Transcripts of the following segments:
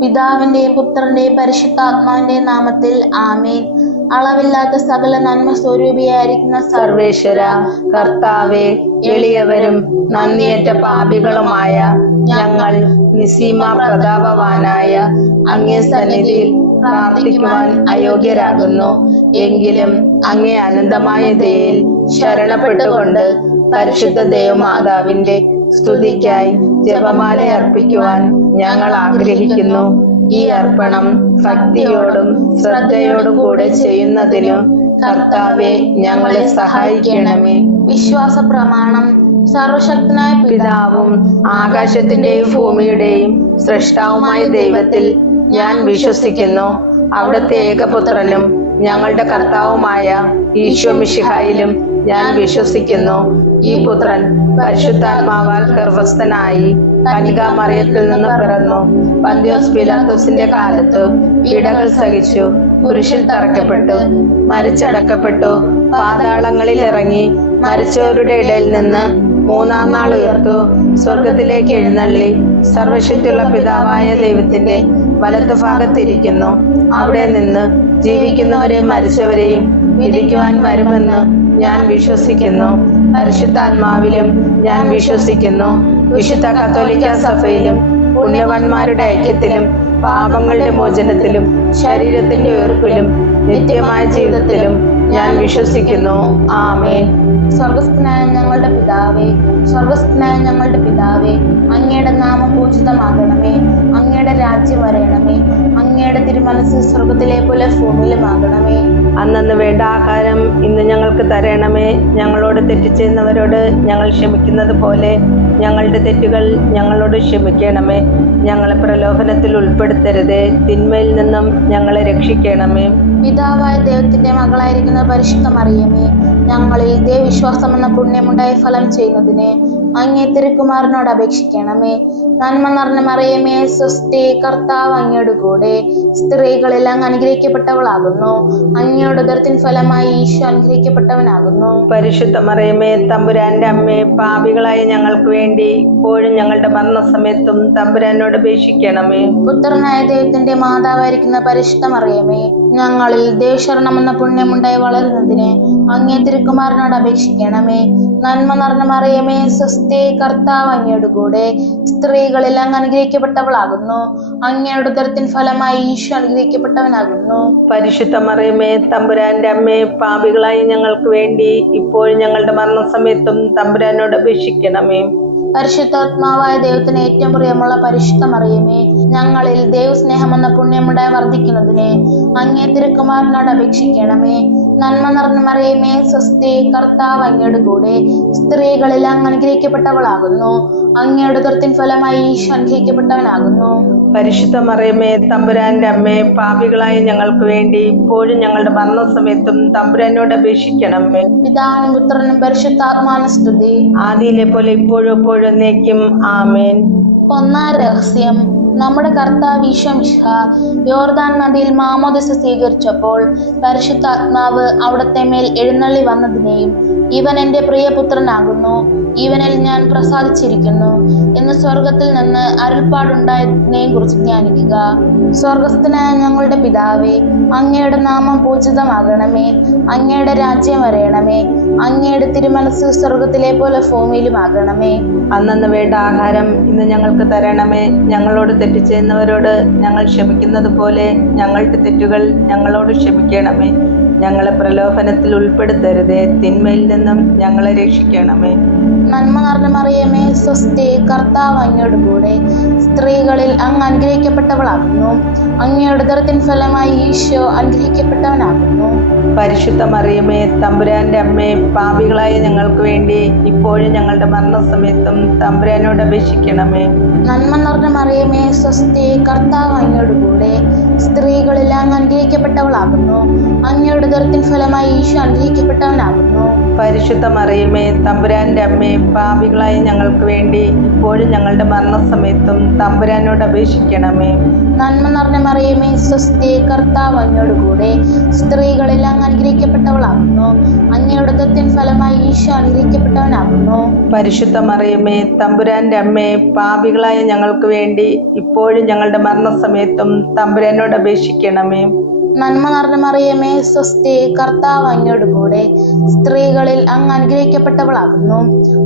പിതാവിന്റെയും പുത്രന്റെയും പരിശുദ്ധാത്മാവിന്റെയും നാമത്തിൽ ആമേൻ. അളവില്ലാത്ത സകല നന്മ സ്വരൂപിയായിരിക്കുന്ന സർവേശ്വര കർത്താവെ, എളിയവരും നന്ദിയേറ്റ പാപികളുമായ ഞങ്ങൾ നിസ്സീമ പ്രതാപവാനായ അങ്ങേ സന്നിധിയിൽ പ്രാർത്ഥിക്കുവാൻ അയോഗ്യരാകുന്നു. എങ്കിലും അങ്ങേ അനന്തമായ ദയയിൽ ശരണപ്പെട്ടുകൊണ്ട് പരിശുദ്ധ ദേവമാതാവിന്റെ സ്തുതിക്കായി ജപമാല അർപ്പിക്കുവാൻ ഞങ്ങൾ ആഗ്രഹിക്കുന്നു. ഈ അർപ്പണം ഭക്തിയോടും ശ്രദ്ധയോടും കൂടെ ചെയ്യുന്നതിനു കർത്താവെ ഞങ്ങളെ സഹായിക്കണമേ. വിശ്വാസ പ്രമാണം. സർവശക്തനായ പിതാവും ആകാശത്തിന്റെയും ഭൂമിയുടെയും സൃഷ്ടാവുമായ ദൈവത്തിൽ ഞാൻ വിശ്വസിക്കുന്നു. അവിടുത്തെ ഏകപുത്രനും ഞങ്ങളുടെ കർത്താവുമായ ഈശോ മിശിഹായിലും ഞാൻ വിശ്വസിക്കുന്നു. ഈ പുത്രൻ പരിശുദ്ധാത്മാവാൽ ഗർഭസ്ഥനായി കന്യകാമറിയത്തിൽ നിന്ന് പിറന്നു. പന്തിയോസ് പിലാത്തോസിന്റെ കാലത്ത് പീഡകൾ സഹിച്ചു, കുരിശിൽ തറയ്ക്കപ്പെട്ടു, മരിച്ചടക്കപ്പെട്ടു, പാതാളങ്ങളിൽ ഇറങ്ങി, മരിച്ചവരുടെ ഇടയിൽ നിന്ന് മൂന്നാം നാൾ ഉയർത്തു, സ്വർഗത്തിലേക്ക് എഴുന്നള്ളി, സർവശക്തിയുള്ള പിതാവായ ദൈവത്തിന്റെ വലത്തുഭാഗത്തിരിക്കുന്നു. അവിടെ നിന്ന് ജീവിക്കുന്നവരെയും മരിച്ചവരെയും വിധിക്കുവാൻ വരുമെന്ന് ഞാൻ വിശ്വസിക്കുന്നു. പരിശുദ്ധാത്മാവിലും ഞാൻ വിശ്വസിക്കുന്നു. വിശുദ്ധ കത്തോലിക്ക സഭയിലും പുണ്യവാന്മാരുടെ ഐക്യത്തിലും പാപങ്ങളുടെ മോചനത്തിലും ശരീരത്തിന്റെ ഉയർപ്പിലും നിത്യമായ ജീവിതത്തിലും ഞാൻ വിശ്വസിക്കുന്നു. ആമേൻ. സ്വർഗസ്ഥനായ ഞങ്ങളുടെ പിതാവേ, സ്വർഗസ്ഥനായ ഞങ്ങളുടെ പിതാവേ, അങ്ങയുടെ നാമം പൂജിതമാകണമേ. അങ്ങയുടെ രാജ്യം വരയണമേ. അങ്ങയുടെ തിരുമനസ് സ്വർഗത്തിലെ പോലെ ഭൂമിയിലുമാകണമേ. അന്നന്ന് വേണ്ട ആഹാരം ഇന്ന് ഞങ്ങൾക്ക് തരണമേ. ഞങ്ങളോട് തെറ്റ് ചെയ്യുന്നവരോട് ഞങ്ങൾ ക്ഷമിക്കുന്നത് പോലെ ഞങ്ങളുടെ തെറ്റുകൾ ഞങ്ങളോട് ക്ഷമിക്കണമേ. ഞങ്ങളെ പ്രലോഭനത്തിൽ ഉൾപ്പെടുത്തരുതേ, തിന്മയിൽ നിന്നും ഞങ്ങളെ രക്ഷിക്കണമേ. പിതാവായ ദൈവത്തിന്റെ മകളായിരിക്കുന്ന പരിശുദ്ധ മറിയമേ, ഞങ്ങളിൽ ദൈവവിശ്വാസം എന്ന പുണ്യമുണ്ടായി ഫലം ചെയ്യുന്നതിന് അങ്ങേ തിരുക്കുമാരനോട് അപേക്ഷിക്കണമേ. നന്മ നിറഞ്ഞ മറിയമേ, സ്വസ്തി, കർത്താവ് അങ്ങയോട് കൂടെ സ്ത്രീകളിൽ അങ്ങ് അനുഗ്രഹിക്കപ്പെട്ടവളാകുന്നു. അങ്ങയുടെ ഉദരത്തിൻ ഫലമായി ഈശോ അനുഗ്രഹിക്കപ്പെട്ടവനാകുന്നു. പരിശുദ്ധ മറിയമേ, തമ്പുരാന്റെ അമ്മേ, പാപികളായ ഞങ്ങൾക്ക് വേണ്ടി ഇപ്പോഴും ഞങ്ങളുടെ മരണസമയത്തും തമ്പുരാനോട് അപേക്ഷിക്കണമേ. പുത്രനായ ദൈവത്തിന്റെ മാതാവായിരിക്കുന്ന പരിശുദ്ധ മറിയമേ, ഞങ്ങളിൽ ദൈവശരണം എന്ന പുണ്യമുണ്ടായി വളരുന്നതിന് അങ്ങേ തിരുക്കുമാരനോട് അപേക്ഷിക്കണമേ. നന്മ നിറഞ്ഞ മറിയമേ, സ്വസ്തി, കർത്താവ് അങ്ങയോട് കൂടെ സ്ത്രീകളിൽ അങ്ങ് അനുഗ്രഹിക്കപ്പെട്ടവളാകുന്നു. അങ്ങയുടെ ഉദരത്തിൻ ഫലമായി ഈശോ അനുഗ്രഹിക്കപ്പെട്ടവനാകുന്നു. പരിശുദ്ധ മറിയമേ, തമ്പുരാന്റെ അമ്മേ, പാപികളായ ഞങ്ങൾക്ക് വേണ്ടി ഇപ്പോഴും ഞങ്ങളുടെ മരണസമയത്തും തമ്പുരാനോട് അപേക്ഷിക്കണമേ. പരിശുദ്ധാത്മാവായ ദൈവത്തിന് ഏറ്റവും പ്രിയമുള്ള പരിശുദ്ധ മറിയമേ, ഞങ്ങളിൽ ദൈവസ്നേഹം എന്ന പുണ്യമുണ്ടായി വർദ്ധിക്കുന്നതിന് അങ്ങേ തിരുക്കുമാരനോട് അപേക്ഷിക്കണമേ. നന്മ നിറഞ്ഞ മറിയമേ, സ്വസ്തി, കർത്താവ് അങ്ങയോട് കൂടെ സ്ത്രീകളിൽ അങ്ങ് അനുഗ്രഹിക്കപ്പെട്ടവളാകുന്നു. അങ്ങയുടെ ഉദരത്തിൻ ഫലമായി ഈശോ അനുഗ്രഹിക്കപ്പെട്ടവനാകുന്നു. പരിശുദ്ധ മറിയമേ, തമ്പുരാന്റെ അമ്മേ, പാപികളായ ഞങ്ങൾക്ക് വേണ്ടി ഇപ്പോഴും ഞങ്ങളുടെ മരണസമയത്തും തമ്പുരാനോട് അപേക്ഷിക്കണമേ. പിതാവിനും പുത്രനും പരിശുദ്ധാത്മാവിനും സ്തുതി, ആദിയിലെ പോലെ ഇപ്പോഴും എപ്പോഴും എന്നേക്കും. ആമേൻ. ഒന്നാം രഹസ്യം. നമ്മുടെ കർത്താവ് ഈശോ മിശിഹാ യോർദാൻ നദിയിൽ മാമോദിസ സ്വീകരിച്ചപ്പോൾ പരിശുദ്ധാത്മാവ് അവിടുത്തെ മേൽ എഴുന്നള്ളി വന്നതിനെയും ഇവൻ എൻ്റെ പ്രിയപുത്രനാകുന്നു, ഇവനിൽ ഞാൻ പ്രസാദിച്ചിരിക്കുന്നു എന്ന് സ്വർഗത്തിൽ നിന്ന് അരുൾപ്പാടുണ്ടായതിനെയും കുറിച്ച് ധ്യാനിക്കുക. സ്വർഗസ്ഥനായ ഞങ്ങളുടെ പിതാവേ, അങ്ങയുടെ നാമം പൂജിതമാകണമേ. അങ്ങയുടെ രാജ്യം വരയണമേ. അങ്ങയുടെ തിരുമനസ് സ്വർഗത്തിലെ പോലെ ഭൂമിയിലുമാകണമേ. അന്നന്ന് വേണ്ട ആഹാരം ഇന്ന് ഞങ്ങൾക്ക് തരണമേ. ഞങ്ങളോട് തെറ്റ് ചെയ്യുന്നവരോട് ഞങ്ങൾ ക്ഷമിക്കുന്നത് പോലെ ഞങ്ങളുടെ തെറ്റുകൾ ഞങ്ങളോട് ക്ഷമിക്കണമേ. ഞങ്ങളെ പ്രലോഭനത്തിൽ ഉൾപ്പെടുത്തരുതേ, തിന്മയിൽ നിന്നും ഞങ്ങളെ രക്ഷിക്കണമേ. നന്മ നിറഞ്ഞ മറിയമേ, സ്വസ്തി, കർത്താവ് അങ്ങയോട് കൂടെ സ്ത്രീകളിൽ അങ്ങ് അനുഗ്രഹിക്കപ്പെട്ടവളാകുന്നു. അങ്ങയുടെ ഉദരത്തിൻ ഫലമായി ഈശോ അനുഗ്രഹിക്കപ്പെട്ടവനാകുന്നു. പരിശുദ്ധ മറിയമേ, തമ്പുരാന്റെ അമ്മേ, പാപികളായ ഞങ്ങൾക്ക് വേണ്ടി ഇപ്പോഴും ഞങ്ങളുടെ മരണസമയത്തും തമ്പുരാനോട് അപേക്ഷിക്കണമേ. നന്മ നിറഞ്ഞ മറിയമേ, സ്വസ്തി, കർത്താവ് അങ്ങയോട് കൂടെ സ്ത്രീകളിൽ അങ്ങ് അനുഗ്രഹിക്കപ്പെട്ടവളാകുന്നു. അങ്ങയുടെ ഉദരത്തിൻ ഫലമായി ഈശോ അനുഗ്രഹിക്കപ്പെട്ടവനാകുന്നു. പരിശുദ്ധ മറിയമേ തമ്പുരാന്റെ അമ്മേ, പാപികളായ ഞങ്ങൾക്ക് വേണ്ടി ഇപ്പോഴും ഞങ്ങളുടെ മരണസമയത്തും തമ്പുരാനോട് അപേക്ഷിക്കണമേ. നന്മ നിറഞ്ഞ മറിയമേ സ്വസ്തി, കർത്താവ് അങ്ങയോടുകൂടെ സ്ത്രീകളിൽ അങ്ങ് അനുഗ്രഹിക്കപ്പെട്ടവളാകുന്നു. അങ്ങയുടെ ഉദരത്തിൻ ഫലമായി ഈശോ അനുഗ്രഹിക്കപ്പെട്ടവനാകുന്നു. പരിശുദ്ധ മറിയമേ തമ്പുരാന്റെ അമ്മേ, പാപികളായ ഞങ്ങൾക്ക് വേണ്ടി ഇപ്പോഴും ഞങ്ങളുടെ മരണസമയത്തും തമ്പുരാനോട് അപേക്ഷിക്കണമേ. നന്മ നിറഞ്ഞ മറിയമേ സ്വസ്തി, കർത്താവ് അങ്ങയോടുകൂടെ സ്ത്രീകളിൽ അങ്ങ് അനുഗ്രഹിക്കപ്പെട്ടവളാകുന്നു.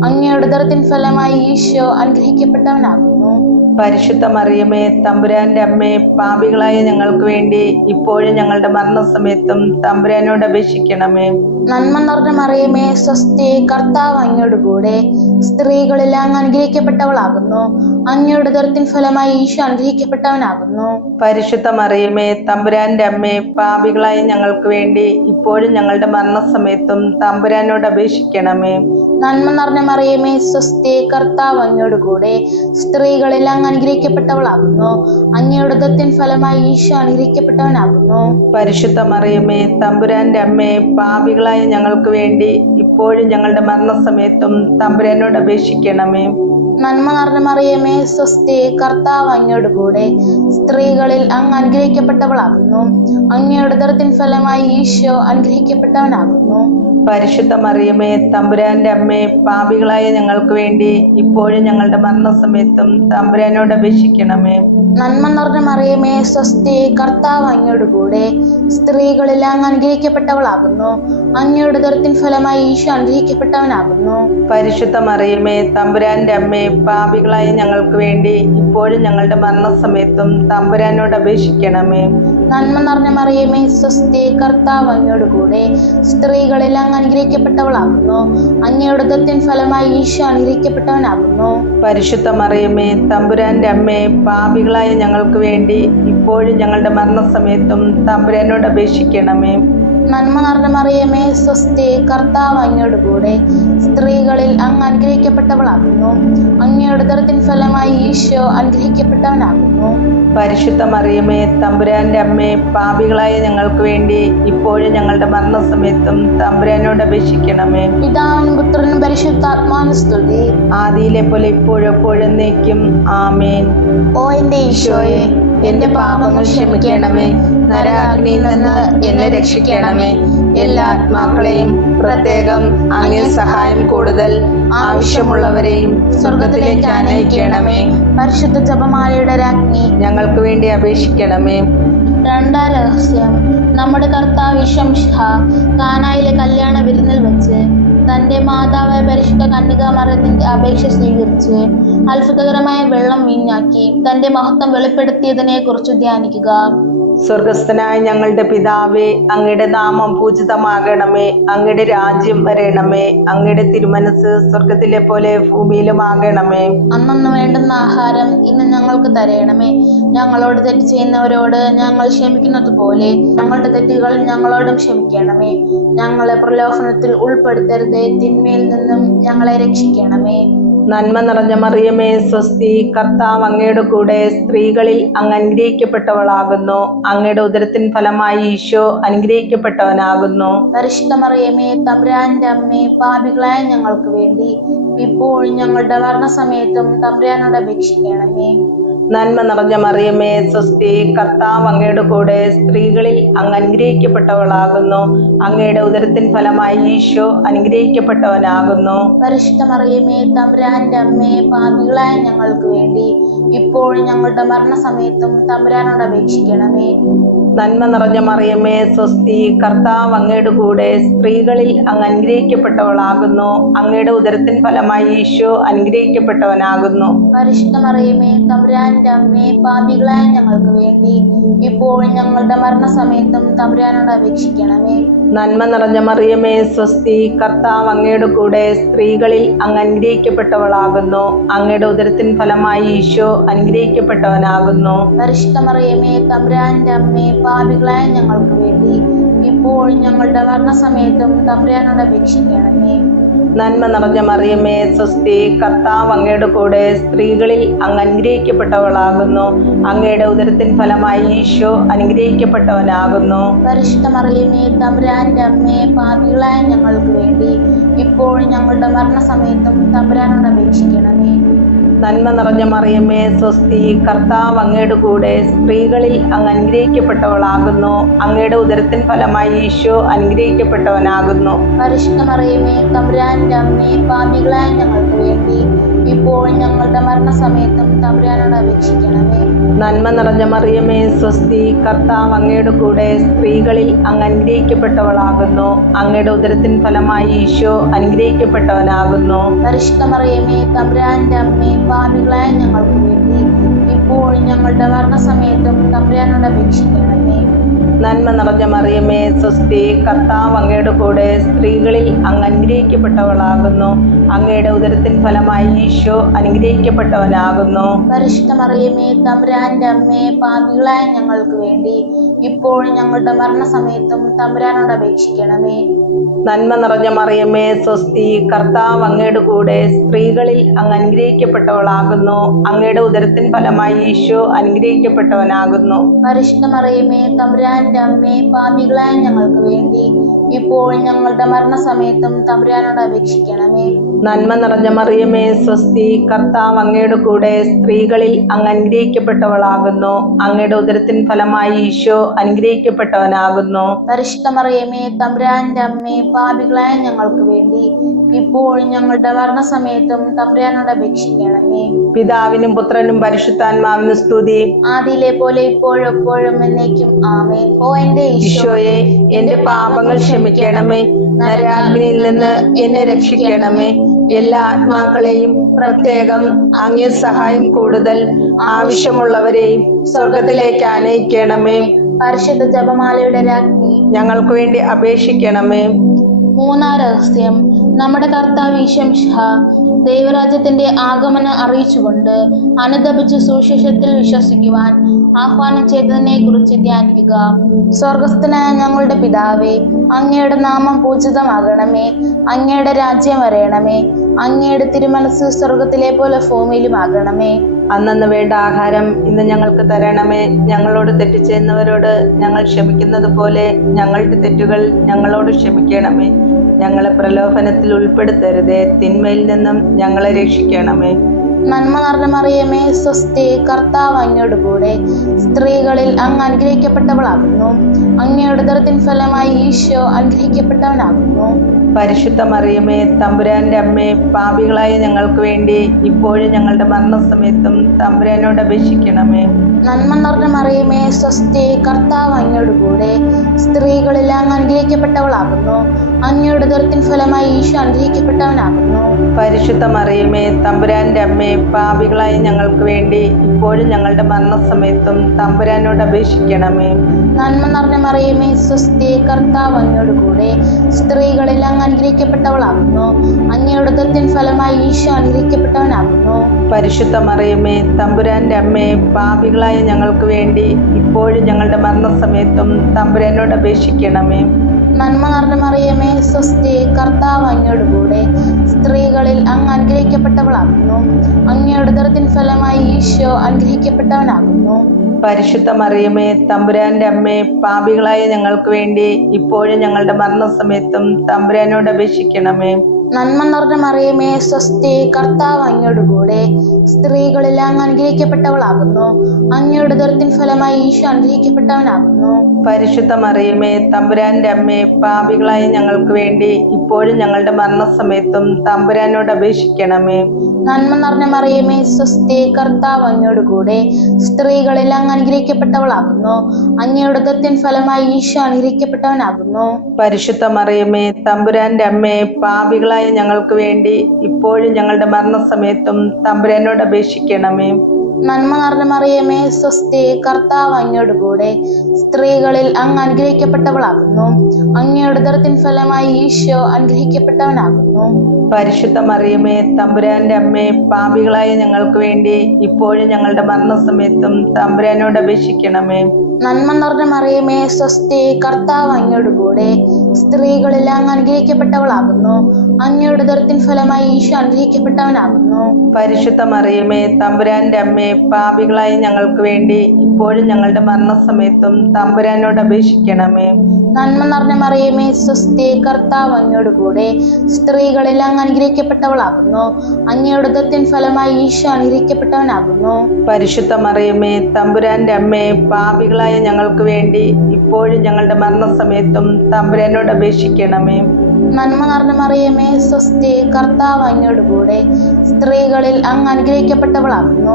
അങ്ങയുടെ ഉദരത്തിൻ ഫലമായി ഈശോ അനുഗ്രഹിക്കപ്പെട്ടവനാകുന്നു. പരിശുദ്ധ മറിയമേ തമ്പുരാന്റെ അമ്മേ, പാപികളായ ഞങ്ങൾക്ക് വേണ്ടി ഇപ്പോഴും ഞങ്ങളുടെ മരണസമയത്തും തമ്പുരാനോട് അപേക്ഷിക്കണമേ. നന്മ നിറഞ്ഞ മറിയമേ സ്വസ്തി, കർത്താവ് അങ്ങയോടുകൂടെ സ്ത്രീകളിൽ അങ്ങ് അനുഗ്രഹിക്കപ്പെട്ടവളാകുന്നു. അങ്ങയുടെ ഉദരത്തിൻ ഫലമായി ഈശോ അനുഗ്രഹിക്കപ്പെട്ടവനാകുന്നു. പരിശുദ്ധ മറിയമേ തമ്പുരാന്റെ അമ്മേ, പാപികളായ ഞങ്ങൾക്ക് വേണ്ടി ഇപ്പോഴും ഞങ്ങളുടെ മരണസമയത്തും തമ്പുരാനോട് അപേക്ഷിക്കണമേ. നന്മ നിറഞ്ഞ മറിയമേ സ്വസ്തി, കർത്താവ് അങ്ങയോടുകൂടെ സ്ത്രീകളിൽ അങ്ങ് അനുഗ്രഹിക്കപ്പെട്ടവളാകുന്നു. അങ്ങയുടെ ഉദരത്തിൻ ഫലമായി ഈശോ അനുഗ്രഹിക്കപ്പെട്ടവനാകുന്നു. പരിശുദ്ധ മറിയമേ തമ്പുരാന്റെ അമ്മേ, പാപികളായ ഞങ്ങൾക്ക് വേണ്ടി ഇപ്പോഴും ഞങ്ങളുടെ മരണസമയത്തും തമ്പുരാനോട് അപേക്ഷിക്കണമേ. നന്മ നിറഞ്ഞ മറിയമേ സ്വസ്തി, കർത്താവ് അങ്ങയോടുകൂടെ സ്ത്രീകളിൽ അങ്ങ് അനുഗ്രഹിക്കപ്പെട്ടവളാകുന്നു. അങ്ങയുടെ ഉദരത്തിൻ ഫലമായി ഈശോ അനുഗ്രഹിക്കപ്പെട്ടവനാകുന്നു. പരിശുദ്ധ മറിയമേ തമ്പുരാന്റെ അമ്മേ, പാപികളായ ഞങ്ങൾക്ക് വേണ്ടി ഇപ്പോഴും ഞങ്ങളുടെ മരണസമയത്തും തമ്പുരാനോട് അപേക്ഷിക്കണമേ. നന്മ നിറഞ്ഞ മറിയമേ സ്വസ്തി, കർത്താവ് അങ്ങയോടുകൂടെ സ്ത്രീകളിൽ അങ്ങ് അനുഗ്രഹിക്കപ്പെട്ടവളാകുന്നു. അങ്ങയുടെ ഉദരത്തിൻ ഫലമായി ഈശോ അനുഗ്രഹിക്കപ്പെട്ടവനാകുന്നു. പരിശുദ്ധ മറിയമേ തമ്പുരാന്റെ അമ്മേ, പാപികളായ ഞങ്ങൾക്ക് വേണ്ടി ഇപ്പോഴും ഞങ്ങളുടെ മരണസമയത്തും തമ്പുരാനോട് അപേക്ഷിക്കണമേ. നന്മ നിറഞ്ഞ മറിയമേ സ്വസ്തി, കർത്താവ് അങ്ങയോടുകൂടെ സ്ത്രീകളിൽ അങ്ങ് അനുഗ്രഹിക്കപ്പെട്ടവളാകുന്നു. അങ്ങയുടെ ഉദരത്തിൻ ഫലമായി ഈശോ അനുഗ്രഹിക്കപ്പെട്ടവനാകുന്നു. പരിശുദ്ധ മറിയമേ തമ്പുരാന്റെ അമ്മേ, പാപികളായ ഞങ്ങൾക്ക് വേണ്ടി ഇപ്പോഴും ഞങ്ങളുടെ മരണസമയത്തും തമ്പുരാനോട് അപേക്ഷിക്കണമേ. നന്മ നിറഞ്ഞ മറിയമേ സ്വസ്തി, കർത്താവ് അങ്ങയോടുകൂടെ സ്ത്രീകളിൽ അങ്ങ് അനുഗ്രഹിക്കപ്പെട്ടവളാകുന്നു. അങ്ങയുടെ ഉദരത്തിൻ ഫലമായി ഈശോ അനുഗ്രഹിക്കപ്പെട്ടവനാകുന്നു. പരിശുദ്ധ മറിയമേ തമ്പുരാന്റെ അമ്മേ, പാപികളായ ഞങ്ങൾക്ക് വേണ്ടി ഇപ്പോഴും ഞങ്ങളുടെ മരണസമയത്തും തമ്പുരാനോട് അപേക്ഷിക്കണമേ. പിതാവിനും പുത്രനും പരിശുദ്ധാത്മാവിനും സ്തുതി. ആദിയിലെ പോലെ ഇപ്പോഴും എപ്പോഴും എന്നേക്കും. ആമേൻ. ഓ എന്റെ ഈശോയെ, എന്റെ പാപങ്ങൾ ക്ഷമിക്കണമേ. നരകാഗ്നിയിൽ നിന്ന് എന്നെ രക്ഷിക്കണമേ. എല്ലാ ആത്മാക്കളെയും പ്രത്യേകം അങ്ങേ സഹായം കൂടുതൽ ആവശ്യമുള്ളവരെയും സ്വർഗത്തിലേക്ക് അനയിക്കണമേ. പരിശുദ്ധ ജപമാലയുടെ രാജ്ഞി, ഞങ്ങൾക്ക് വേണ്ടി അപേക്ഷിക്കണമേ. രണ്ടാം രഹസ്യം. നമ്മുടെ കർത്താവ് ഈശോ മിശിഹ കാനായിലെ കല്യാണ വിരുന്നിൽ വെച്ച് തന്റെ മാതാവായ പരിശുദ്ധ കന്യകാമറിയത്തിന്റെ അപേക്ഷ സ്വീകരിച്ച് അത്ഭുതകരമായ വെള്ളം വീഞ്ഞാക്കി തന്റെ മഹത്വം വെളിപ്പെടുത്തിയതിനെ കുറിച്ച് ധ്യാനിക്കുക. സ്വർഗസ്ഥനായ ഞങ്ങളുടെ പിതാവേ, അങ്ങയുടെ നാമം പൂജിതമാകണമേ. അങ്ങയുടെ രാജ്യം വരണമേ. അങ്ങയുടെ തിരുമനസ് സ്വർഗത്തിലെ പോലെ ഭൂമിയിലും ആകണമേ. അന്നന്ന് വേണ്ടുന്ന ആഹാരം ഇന്ന് ഞങ്ങൾക്ക് തരയണമേ. ഞങ്ങളോട് തെറ്റ് ചെയ്യുന്നവരോട് ഞങ്ങൾ ക്ഷമിക്കുന്നത് പോലെ ഞങ്ങളുടെ തെറ്റുകൾ ഞങ്ങളോടും ക്ഷമിക്കണമേ. ഞങ്ങളെ പ്രലോഭനത്തിൽ ഉൾപ്പെടുത്തരുതേ, തിന്മയിൽ നിന്നും ഞങ്ങളെ രക്ഷിക്കണമേ. നന്മ നിറഞ്ഞ മറിയമേ സ്വസ്തി, കർത്താവ് അങ്ങയുടെ കൂടെ സ്ത്രീകളിൽ അങ്ങ് അനുഗ്രഹിക്കപ്പെട്ടവളാകുന്നു. അങ്ങയുടെ ഉദരത്തിൻ ഫലമായി ഈശോ അനുഗ്രഹിക്കപ്പെട്ടവനാകുന്നു. പരിശുദ്ധ മറിയമേ തമ്പുരാന്റെ അമ്മേ, പാപികളായ ഞങ്ങൾക്ക് വേണ്ടി ഇപ്പോഴും ഞങ്ങളുടെ മരണസമയത്തും തമ്പുരാനോട് അപേക്ഷിക്കണമേ. നന്മ നിറഞ്ഞ മറിയമേ സ്വസ്തി, കർത്താവ് അങ്ങയുടെ കൂടെ സ്ത്രീകളിൽ അങ്ങ് അനുഗ്രഹിക്കപ്പെട്ടവളാകുന്നു. അങ്ങയുടെ ഉദരത്തിൻ ഫലമായി ഈശോ അനുഗ്രഹിക്കപ്പെട്ടവനാകുന്നു. പരിശുദ്ധ മറിയമേ തമ്പുരാന്റെ അമ്മേ, പാപികളായ ഞങ്ങൾക്ക് വേണ്ടി ഇപ്പോഴും ഞങ്ങളുടെ മരണസമയത്തും തമ്പുരാനോട് അപേക്ഷിക്കണമേ. നന്മ നിറഞ്ഞ മറിയമേ സ്വസ്തി, കർത്താവ് അങ്ങയുടെ കൂടെ സ്ത്രീകളിൽ അങ്ങ് അനുഗ്രഹിക്കപ്പെട്ടവളാകുന്നു. അങ്ങയുടെ ഉദരത്തിൻ ഫലമായി ഈശോ അനുഗ്രഹിക്കപ്പെട്ടവനാകുന്നു. പരിശുദ്ധ മറിയമേ തമ്പുരാന്റെ അമ്മേ, പാപികളായ ഞങ്ങൾക്ക് വേണ്ടി ഇപ്പോഴും ഞങ്ങളുടെ മരണസമയത്തും തമ്പുരാനോട് അപേക്ഷിക്കണമേ. നന്മ നിറഞ്ഞ മറിയമേ സ്വസ്തി, കർത്താവ് അങ്ങയുടെ കൂടെ സ്ത്രീകളിൽ അങ്ങ് അനുഗ്രഹിക്കപ്പെട്ടവളാകുന്നു. അങ്ങയുടെ ഉദരത്തിൻ ഫലമായി ഈശോ അനുഗ്രഹിക്കപ്പെട്ടവനാകുന്നു. പരിശുദ്ധ മറിയമേ തമ്പുരാന്റെ അമ്മേ, പാപികളായ ഞങ്ങൾക്ക് വേണ്ടി ഇപ്പോഴും ഞങ്ങളുടെ മരണസമയത്തും തമ്പുരാനോട് അപേക്ഷിക്കണമേ. നന്മ നിറഞ്ഞ മറിയമേ സ്വസ്തി, കർത്താവ് അങ്ങയുടെ കൂടെ, സ്ത്രീകളിൽ അങ്ങ് അനുഗ്രഹിക്കപ്പെട്ടവളാകുന്നു. അങ്ങയുടെ ഉദരത്തിൻ ഫലമായി ഈശോ അനുഗ്രഹിക്കപ്പെട്ടവനാകുന്നു. പരിശുദ്ധ മറിയമേ തമ്പുരാന്റെ അമ്മേ, പാപികളായ ഞങ്ങൾക്ക് വേണ്ടി ഇപ്പോഴും ഞങ്ങളുടെ മരണസമയത്തും തമ്പുരാനോട് അപേക്ഷിക്കണമേ. നന്മ നിറഞ്ഞ മറിയമേ സ്വസ്തി, കർത്താവ് അങ്ങയുടെ കൂടെ, സ്ത്രീകളിൽ അങ്ങ് അനുഗ്രഹിക്കപ്പെട്ടവളാകുന്നു. അങ്ങയുടെ ഉദരത്തിൻ ഫലമായി ഈശോ അനുഗ്രഹിക്കപ്പെട്ടവനാകുന്നു. പരിശുദ്ധ മറിയമേ തമ്പുരാന്റെ അമ്മേ, പാപികളായ ഞങ്ങൾക്ക് വേണ്ടി ഇപ്പോഴും ഞങ്ങളുടെ മരണസമയത്തും തമ്പുരാനോട് അപേക്ഷിക്കണമേ. നന്മ നിറഞ്ഞ മറിയമേ സ്വസ്തി, കർത്താവ് അങ്ങയുടെ കൂടെ, സ്ത്രീകളിൽ അങ്ങ് അനുഗ്രഹിക്കപ്പെട്ടവളാകുന്നു. അങ്ങയുടെ ഉദരത്തിൻ ഫലമായി ഈശോ അനുഗ്രഹിക്കപ്പെട്ടവനാകുന്നു. പരിശുദ്ധ മറിയമേ തമ്പുരാന്റെ അമ്മേ, പാപികളായ ഞങ്ങൾക്ക് വേണ്ടി ഇപ്പോഴും ഞങ്ങളുടെ മരണസമയത്തും തമ്പുരാനോട് അപേക്ഷിക്കണമേ. നന്മ നിറഞ്ഞ മറിയമേ സ്വസ്തി, കർത്താവ് അങ്ങയുടെ കൂടെ, സ്ത്രീകളിൽ അങ്ങ് അനുഗ്രഹിക്കപ്പെട്ടവളാകുന്നു. അങ്ങയുടെ ഉദരത്തിൻ ഫലമായി ഈശോ അനുഗ്രഹിക്കപ്പെട്ടവനാകുന്നു. പരിശുദ്ധ മറിയമേ തമ്പുരാന്റെ അമ്മേ, പാപികളായ ഞങ്ങൾക്ക് വേണ്ടി ഇപ്പോഴും ഞങ്ങളുടെ മരണസമയത്തും തമ്പുരാനോട് അപേക്ഷിക്കണമേ. നന്മ നിറഞ്ഞ മറിയമേ സ്വസ്തി, കർത്താവ് അങ്ങയുടെ കൂടെ, സ്ത്രീകളിൽ അങ്ങ് അനുഗ്രഹിക്കപ്പെട്ടവളാകുന്നു. അങ്ങയുടെ ഉദരത്തിൻ ഫലമായി ഈശോ അനുഗ്രഹിക്കപ്പെട്ടവനാകുന്നു. പരിശുദ്ധ മറിയമേ തമ്പുരാന്റെ അമ്മേ, പാപികളായ ഞങ്ങൾക്ക് വേണ്ടി ഇപ്പോഴും ഞങ്ങളുടെ മരണസമയത്തും തമ്പുരാനോട് അപേക്ഷിക്കണമേ. നന്മ നിറഞ്ഞ മറിയമേ സ്വസ്തി, കർത്താവ് അങ്ങയുടെ കൂടെ, സ്ത്രീകളിൽ അങ്ങ് അനുഗ്രഹിക്കപ്പെട്ടവളാകുന്നു. അങ്ങയുടെ ഉദരത്തിൻ ഫലമായി ഈശോ അനുഗ്രഹിക്കപ്പെട്ടവനാകുന്നു. പരിശുദ്ധ മറിയമേ തമ്പുരാന്റെ അമ്മേ, പാപികളായ ഞങ്ങൾക്ക് വേണ്ടി ഇപ്പോഴും ഞങ്ങളുടെ മരണസമയത്തും തമ്പുരാനോട് അപേക്ഷിക്കണമേ. പിതാവിനും പുത്രനും പരിശുദ്ധാത്മാവിനും സ്തുതി. ആദിയിലെ പോലെ ഇപ്പോഴും എപ്പോഴും എന്നേക്കും ആമേൻ. ഓ എന്റെ ഈശോയെ, എന്റെ പാപങ്ങൾ ക്ഷമിക്കണമേ. നരകാഗ്നിയിൽ നിന്ന് എന്നെ രക്ഷിക്കണമേ. എല്ലാ ആത്മാക്കളെയും, പ്രത്യേകം അങ്ങേ സഹായം കൂടുതൽ ആവശ്യമുള്ളവരെയും സ്വർഗത്തിലേക്ക് ആനയിക്കണമേ. പരിശുദ്ധ ജപമാലയുടെ രാജ്ഞി, ഞങ്ങൾക്ക് വേണ്ടി അപേക്ഷിക്കണമേ. മൂന്നാം രഹസ്യം, നമ്മുടെ കർത്താവ് ഈശോ മിശിഹ ദൈവരാജ്യത്തിന്റെ ആഗമനം അറിയിച്ചുകൊണ്ട് അനുതപിച്ച് സുവിശേഷത്തിൽ വിശ്വസിക്കുവാൻ ആഹ്വാനം ചെയ്തതിനെ കുറിച്ച് ധ്യാനിക്കുക. സ്വർഗസ്ഥനായ ഞങ്ങളുടെ പിതാവേ, അങ്ങയുടെ നാമം പൂജിതമാകണമേ. അങ്ങയുടെ രാജ്യം വരയണമേ. അങ്ങയുടെ തിരുമനസ് സ്വർഗത്തിലെ പോലെ ഭൂമിയിലുമാകണമേ. അന്നന്ന് വേണ്ട ആഹാരം ഇന്ന് ഞങ്ങൾക്ക് തരണമേ. ഞങ്ങളോട് തെറ്റ് ചെയ്യുന്നവരോട് ഞങ്ങൾ ക്ഷമിക്കുന്നത് പോലെ ഞങ്ങളുടെ തെറ്റുകൾ ഞങ്ങളോട് ക്ഷമിക്കണമേ. ഞങ്ങളെ പ്രലോഭനത്തിൽ ഉൾപ്പെടുത്തരുതേ, തിന്മയിൽ നിന്നും ഞങ്ങളെ രക്ഷിക്കണമേ. നന്മ നിറഞ്ഞ മറിയമേ സ്വസ്തി, കർത്താവ് അങ്ങയോട് കൂടെ, സ്ത്രീകളിൽ അങ്ങ് അനുഗ്രഹിക്കപ്പെട്ടവളാകുന്നു. അങ്ങയുടെ ഉദരത്തിൻ ഫലമായി ഈശോ അനുഗ്രഹിക്കപ്പെട്ടവനാകുന്നു. പരിശുദ്ധ മറിയമേ തമ്പുരാന്റെ അമ്മേ, പാപികളായ ഞങ്ങൾക്ക് വേണ്ടി ഇപ്പോഴും ഞങ്ങളുടെ മരണസമയത്തും തമ്പുരാനോട് അപേക്ഷിക്കണമേ. നന്മ നിറഞ്ഞ മറിയമേ സ്വസ്തി, കർത്താവ് അങ്ങയോട് കൂടെ, സ്ത്രീകളിൽ അങ്ങ് അനുഗ്രഹിക്കപ്പെട്ടവളാകുന്നു. അങ്ങയുടെ ഉദരത്തിൻ ഫലമായി ഈശോ അനുഗ്രഹിക്കപ്പെട്ടവനാകുന്നു. പരിശുദ്ധ മറിയമേ തമ്പുരാന്റെ അമ്മേ, പാപികളായ ഞങ്ങൾക്ക് വേണ്ടി ഇപ്പോഴും ഞങ്ങളുടെ മരണസമയത്തും തമ്പുരാനോട് അപേക്ഷിക്കണമേ. നന്മ നിറഞ്ഞ മറിയമേ സ്വസ്തി, കർത്താവ് അങ്ങയോട് കൂടെ, സ്ത്രീകളിൽ അങ്ങ് അനുഗ്രഹിക്കപ്പെട്ടവളാകുന്നു. അങ്ങയുടെ ഉദരത്തിൻ ഫലമായി ഈശോ അനുഗ്രഹിക്കപ്പെട്ടവനാകുന്നു. പരിശുദ്ധ മറിയമേ തമ്പുരാന്റെ അമ്മേ, പാപികളായ ഞങ്ങൾക്ക് വേണ്ടി ഇപ്പോഴും ഞങ്ങളുടെ മരണസമയത്തും തമ്പുരാനോട് അപേക്ഷിക്കണമേ. നന്മ നിറഞ്ഞ മറിയമേ സ്വസ്തി, കർത്താവ് അങ്ങയോട് കൂടെ, സ്ത്രീകളിൽ അങ്ങ് അനുഗ്രഹിക്കപ്പെട്ടവളാകുന്നു. അങ്ങയുടെ ഉദരത്തിൻ ഫലമായി ഈശോ അനുഗ്രഹിക്കപ്പെട്ടവനാകുന്നു. പരിശുദ്ധ മറിയമേ തമ്പുരാന്റെ അമ്മേ, പാപികളായ ഞങ്ങൾക്ക് വേണ്ടി ഇപ്പോഴും ഞങ്ങളുടെ മരണസമയത്തും തമ്പുരാനോട് അപേക്ഷിക്കണമേ. നന്മ നിറഞ്ഞ മറിയമേ സ്വസ്തി, കർത്താവ് അങ്ങയോട് കൂടെ, സ്ത്രീകളിൽ അങ്ങ് അനുഗ്രഹിക്കപ്പെട്ടവളാകുന്നു. അങ്ങയുടെ ഉദരത്തിൻ ഫലമായി ഈശോ അനുഗ്രഹിക്കപ്പെട്ടവനാകുന്നു. പരിശുദ്ധ മറിയമേ തമ്പുരാന്റെ അമ്മേ, പാപികളായ ഞങ്ങൾക്ക് വേണ്ടി ഇപ്പോഴും ഞങ്ങളുടെ മരണസമയത്തും തമ്പുരാനോട് അപേക്ഷിക്കണമേ. നന്മ നിറഞ്ഞ മറിയമേ സ്വസ്തി, കർത്താവ് അങ്ങയോട് കൂടെ, സ്ത്രീകളിൽ അങ്ങ് അനുഗ്രഹിക്കപ്പെട്ടവളാകുന്നു. അങ്ങയുടെ ഉദരത്തിൻ ഫലമായി ഈശോ അനുഗ്രഹിക്കപ്പെട്ടവനാകുന്നു. പരിശുദ്ധ മറിയമേ തമ്പുരാന്റെ അമ്മേ, പാപികളായ ഞങ്ങൾക്ക് വേണ്ടി ഇപ്പോഴും ഞങ്ങളുടെ മരണസമയത്തും തമ്പുരാനോട് അപേക്ഷിക്കണമേ. നന്മ നിറഞ്ഞ മറിയമേ സ്വസ്തി, കർത്താവ് അങ്ങയോട് കൂടെ, സ്ത്രീകളിൽ അങ്ങ് അനുഗ്രഹിക്കപ്പെട്ടവളാകുന്നു. അങ്ങയുടെ ഉദരത്തിൻ ഫലമായി ഈശോ അനുഗ്രഹിക്കപ്പെട്ടവനാകുന്നു. പരിശുദ്ധ മറിയമേ തമ്പുരാന്റെ അമ്മേ, പാപികളായ ഞങ്ങൾക്ക് വേണ്ടി ഇപ്പോഴും ഞങ്ങളുടെ മരണസമയത്തും തമ്പുരാനോട് അപേക്ഷിക്കണമേ. നന്മ നിറഞ്ഞ മറിയമേ സ്വസ്തി, കർത്താവ് അങ്ങയോട് കൂടെ, സ്ത്രീകളിൽ അങ്ങ് അനുഗ്രഹിക്കപ്പെട്ടവളാകുന്നു. അങ്ങയുടെ ഉദരത്തിൻ ഫലമായി ഈശോ അനുഗ്രഹിക്കപ്പെട്ടവനാകുന്നു. പരിശുദ്ധ മറിയമേ, തമ്പുരാന്റെ അമ്മേ, പാപികളായ ഞങ്ങൾക്ക് വേണ്ടി ഇപ്പോഴും ഞങ്ങളുടെ മരണസമയത്തും തമ്പുരാനോട് അപേക്ഷിക്കണമേ. നന്മ നിറഞ്ഞ മറിയമേ, സ്വസ്തി, കർത്താവ് അങ്ങയോട് കൂടെ സ്ത്രീകളിൽ അങ്ങ് അനുഗ്രഹിക്കപ്പെട്ടവളാകുന്നു. അങ്ങയുടെ ഉദരത്തിൻ ഫലമായി ഈശോ അനുഗ്രഹിക്കപ്പെട്ടവനാകുന്നു. പരിശുദ്ധ മറിയമേ, തമ്പുരാന്റെ അമ്മേ, പാപികളായ ഞങ്ങൾക്ക് വേണ്ടി ഇപ്പോഴും ഞങ്ങളുടെ മരണസമയത്തും തമ്പുരാനോട് അപേക്ഷിക്കണമേ. നന്മ നിറഞ്ഞ മറിയമേ, സ്വസ്തി, കർത്താവ് അങ്ങയോട് കൂടെ സ്ത്രീകളിൽ അങ്ങ് അനുഗ്രഹിക്കപ്പെട്ടവളാകുന്നു.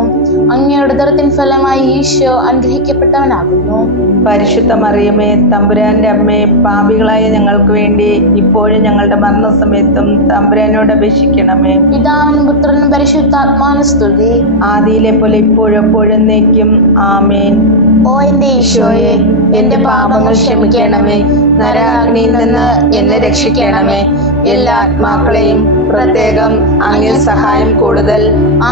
അങ്ങയുടെ ഉദരത്തിൻ ഫലമായി ഈശോ അനുഗ്രഹിക്കപ്പെട്ടവനാകുന്നു. പരിശുദ്ധ മറിയമേ, തമ്പുരാന്റെ അമ്മേ, പാപികളായ ഞങ്ങൾക്ക് വേണ്ടി ഇപ്പോഴും ഞങ്ങളുടെ മരണസമയത്തും തമ്പുരാനോട് അപേക്ഷിക്കണമേ. പിതാവിനും പുത്രനും പരിശുദ്ധാത്മാവിനും സ്തുതി. ആദിയിലെ പോലെ ഇപ്പോഴും എപ്പോഴും എന്നേക്കും. ആമേൻ. ഓ എന്റെ ഈശോയെ, എന്റെ പാപങ്ങൾ ക്ഷമിക്കണമേ. നരകാഗ്നിയിൽ നിന്ന് എന്നെ രക്ഷിക്കണമേ. എല്ലാ ആത്മാക്കളെയും, പ്രത്യേകം അങ്ങേ സഹായം കൂടുതൽ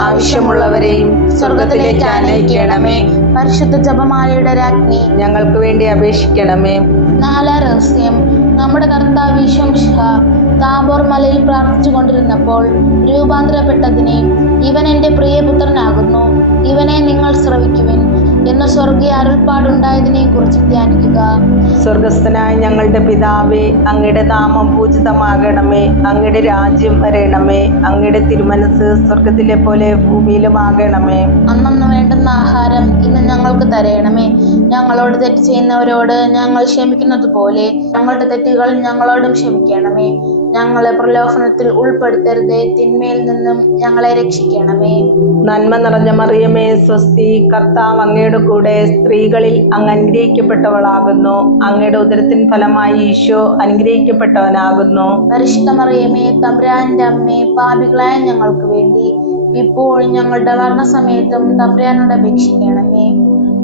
ആവശ്യമുള്ളവരെയും സ്വർഗത്തിലേക്ക് ആനയിക്കണമേ. പരിശുദ്ധ ജപമാലയുടെ രാജ്ഞി, ഞങ്ങൾക്ക് വേണ്ടി അപേക്ഷിക്കണമേ. നാലാം രഹസ്യം. നമ്മുടെ കർത്താവ് ഈശോ മിശിഹ താബോർ മലയിൽ പ്രാർത്ഥിച്ചു കൊണ്ടിരുന്നപ്പോൾ രൂപാന്തരപ്പെട്ടതിനെ ഇവൻ എൻ്റെ പ്രിയപുത്രനാകുന്നു, ഇവനെ നിങ്ങൾ ശ്രവിക്കുവിൻ എന്ന സ്വർഗീയ അരുൾപ്പാടുണ്ടായതിനെ കുറിച്ച് ധ്യാനിക്കുക. സ്വർഗസ്ഥനായ ഞങ്ങളുടെ പിതാവേ, അങ്ങയുടെ നാമം പൂജിതമാകണമേ. അങ്ങയുടെ രാജ്യം വരണമേ. അങ്ങയുടെ തിരുമനസ് സ്വർഗത്തിലെ പോലെ ഭൂമിയിലുമാകണമേ. അന്നന്ന് വേണ്ടുന്ന ആഹാരം ഇന്ന് ഞങ്ങൾക്ക് തരയണമേ. ഞങ്ങളോട് തെറ്റ് ചെയ്യുന്നവരോട് ഞങ്ങൾ ക്ഷമിക്കുന്നത് പോലെ ഞങ്ങളുടെ തെറ്റുകൾ ഞങ്ങളോടും ക്ഷമിക്കണമേ. ഞങ്ങളെ പ്രലോഭനത്തിൽ ഉൾപ്പെടുത്തരുതേ, തിന്മയിൽ നിന്നും ഞങ്ങളെ രക്ഷിക്കണമേ. നന്മ നിറഞ്ഞ മറിയമേ, സ്വസ്തി, കർത്താവ് അങ്ങയുടെ കൂടെ സ്ത്രീകളിൽ അങ്ങ് അനുഗ്രഹിക്കപ്പെട്ടവളാകുന്നു. അങ്ങയുടെ ഉദരത്തിൻ ഫലമായി ഈശോ അനുഗ്രഹിക്കപ്പെട്ടവനാകുന്നു. പരിശുദ്ധ മറിയമേ, തമ്പുരാന്റെ അമ്മേ, പാപികളായ ഞങ്ങൾക്ക് വേണ്ടി ഇപ്പോഴും ഞങ്ങളുടെ മരണസമയത്തും തമ്പുരാനോട് അപേക്ഷിക്കണമേ.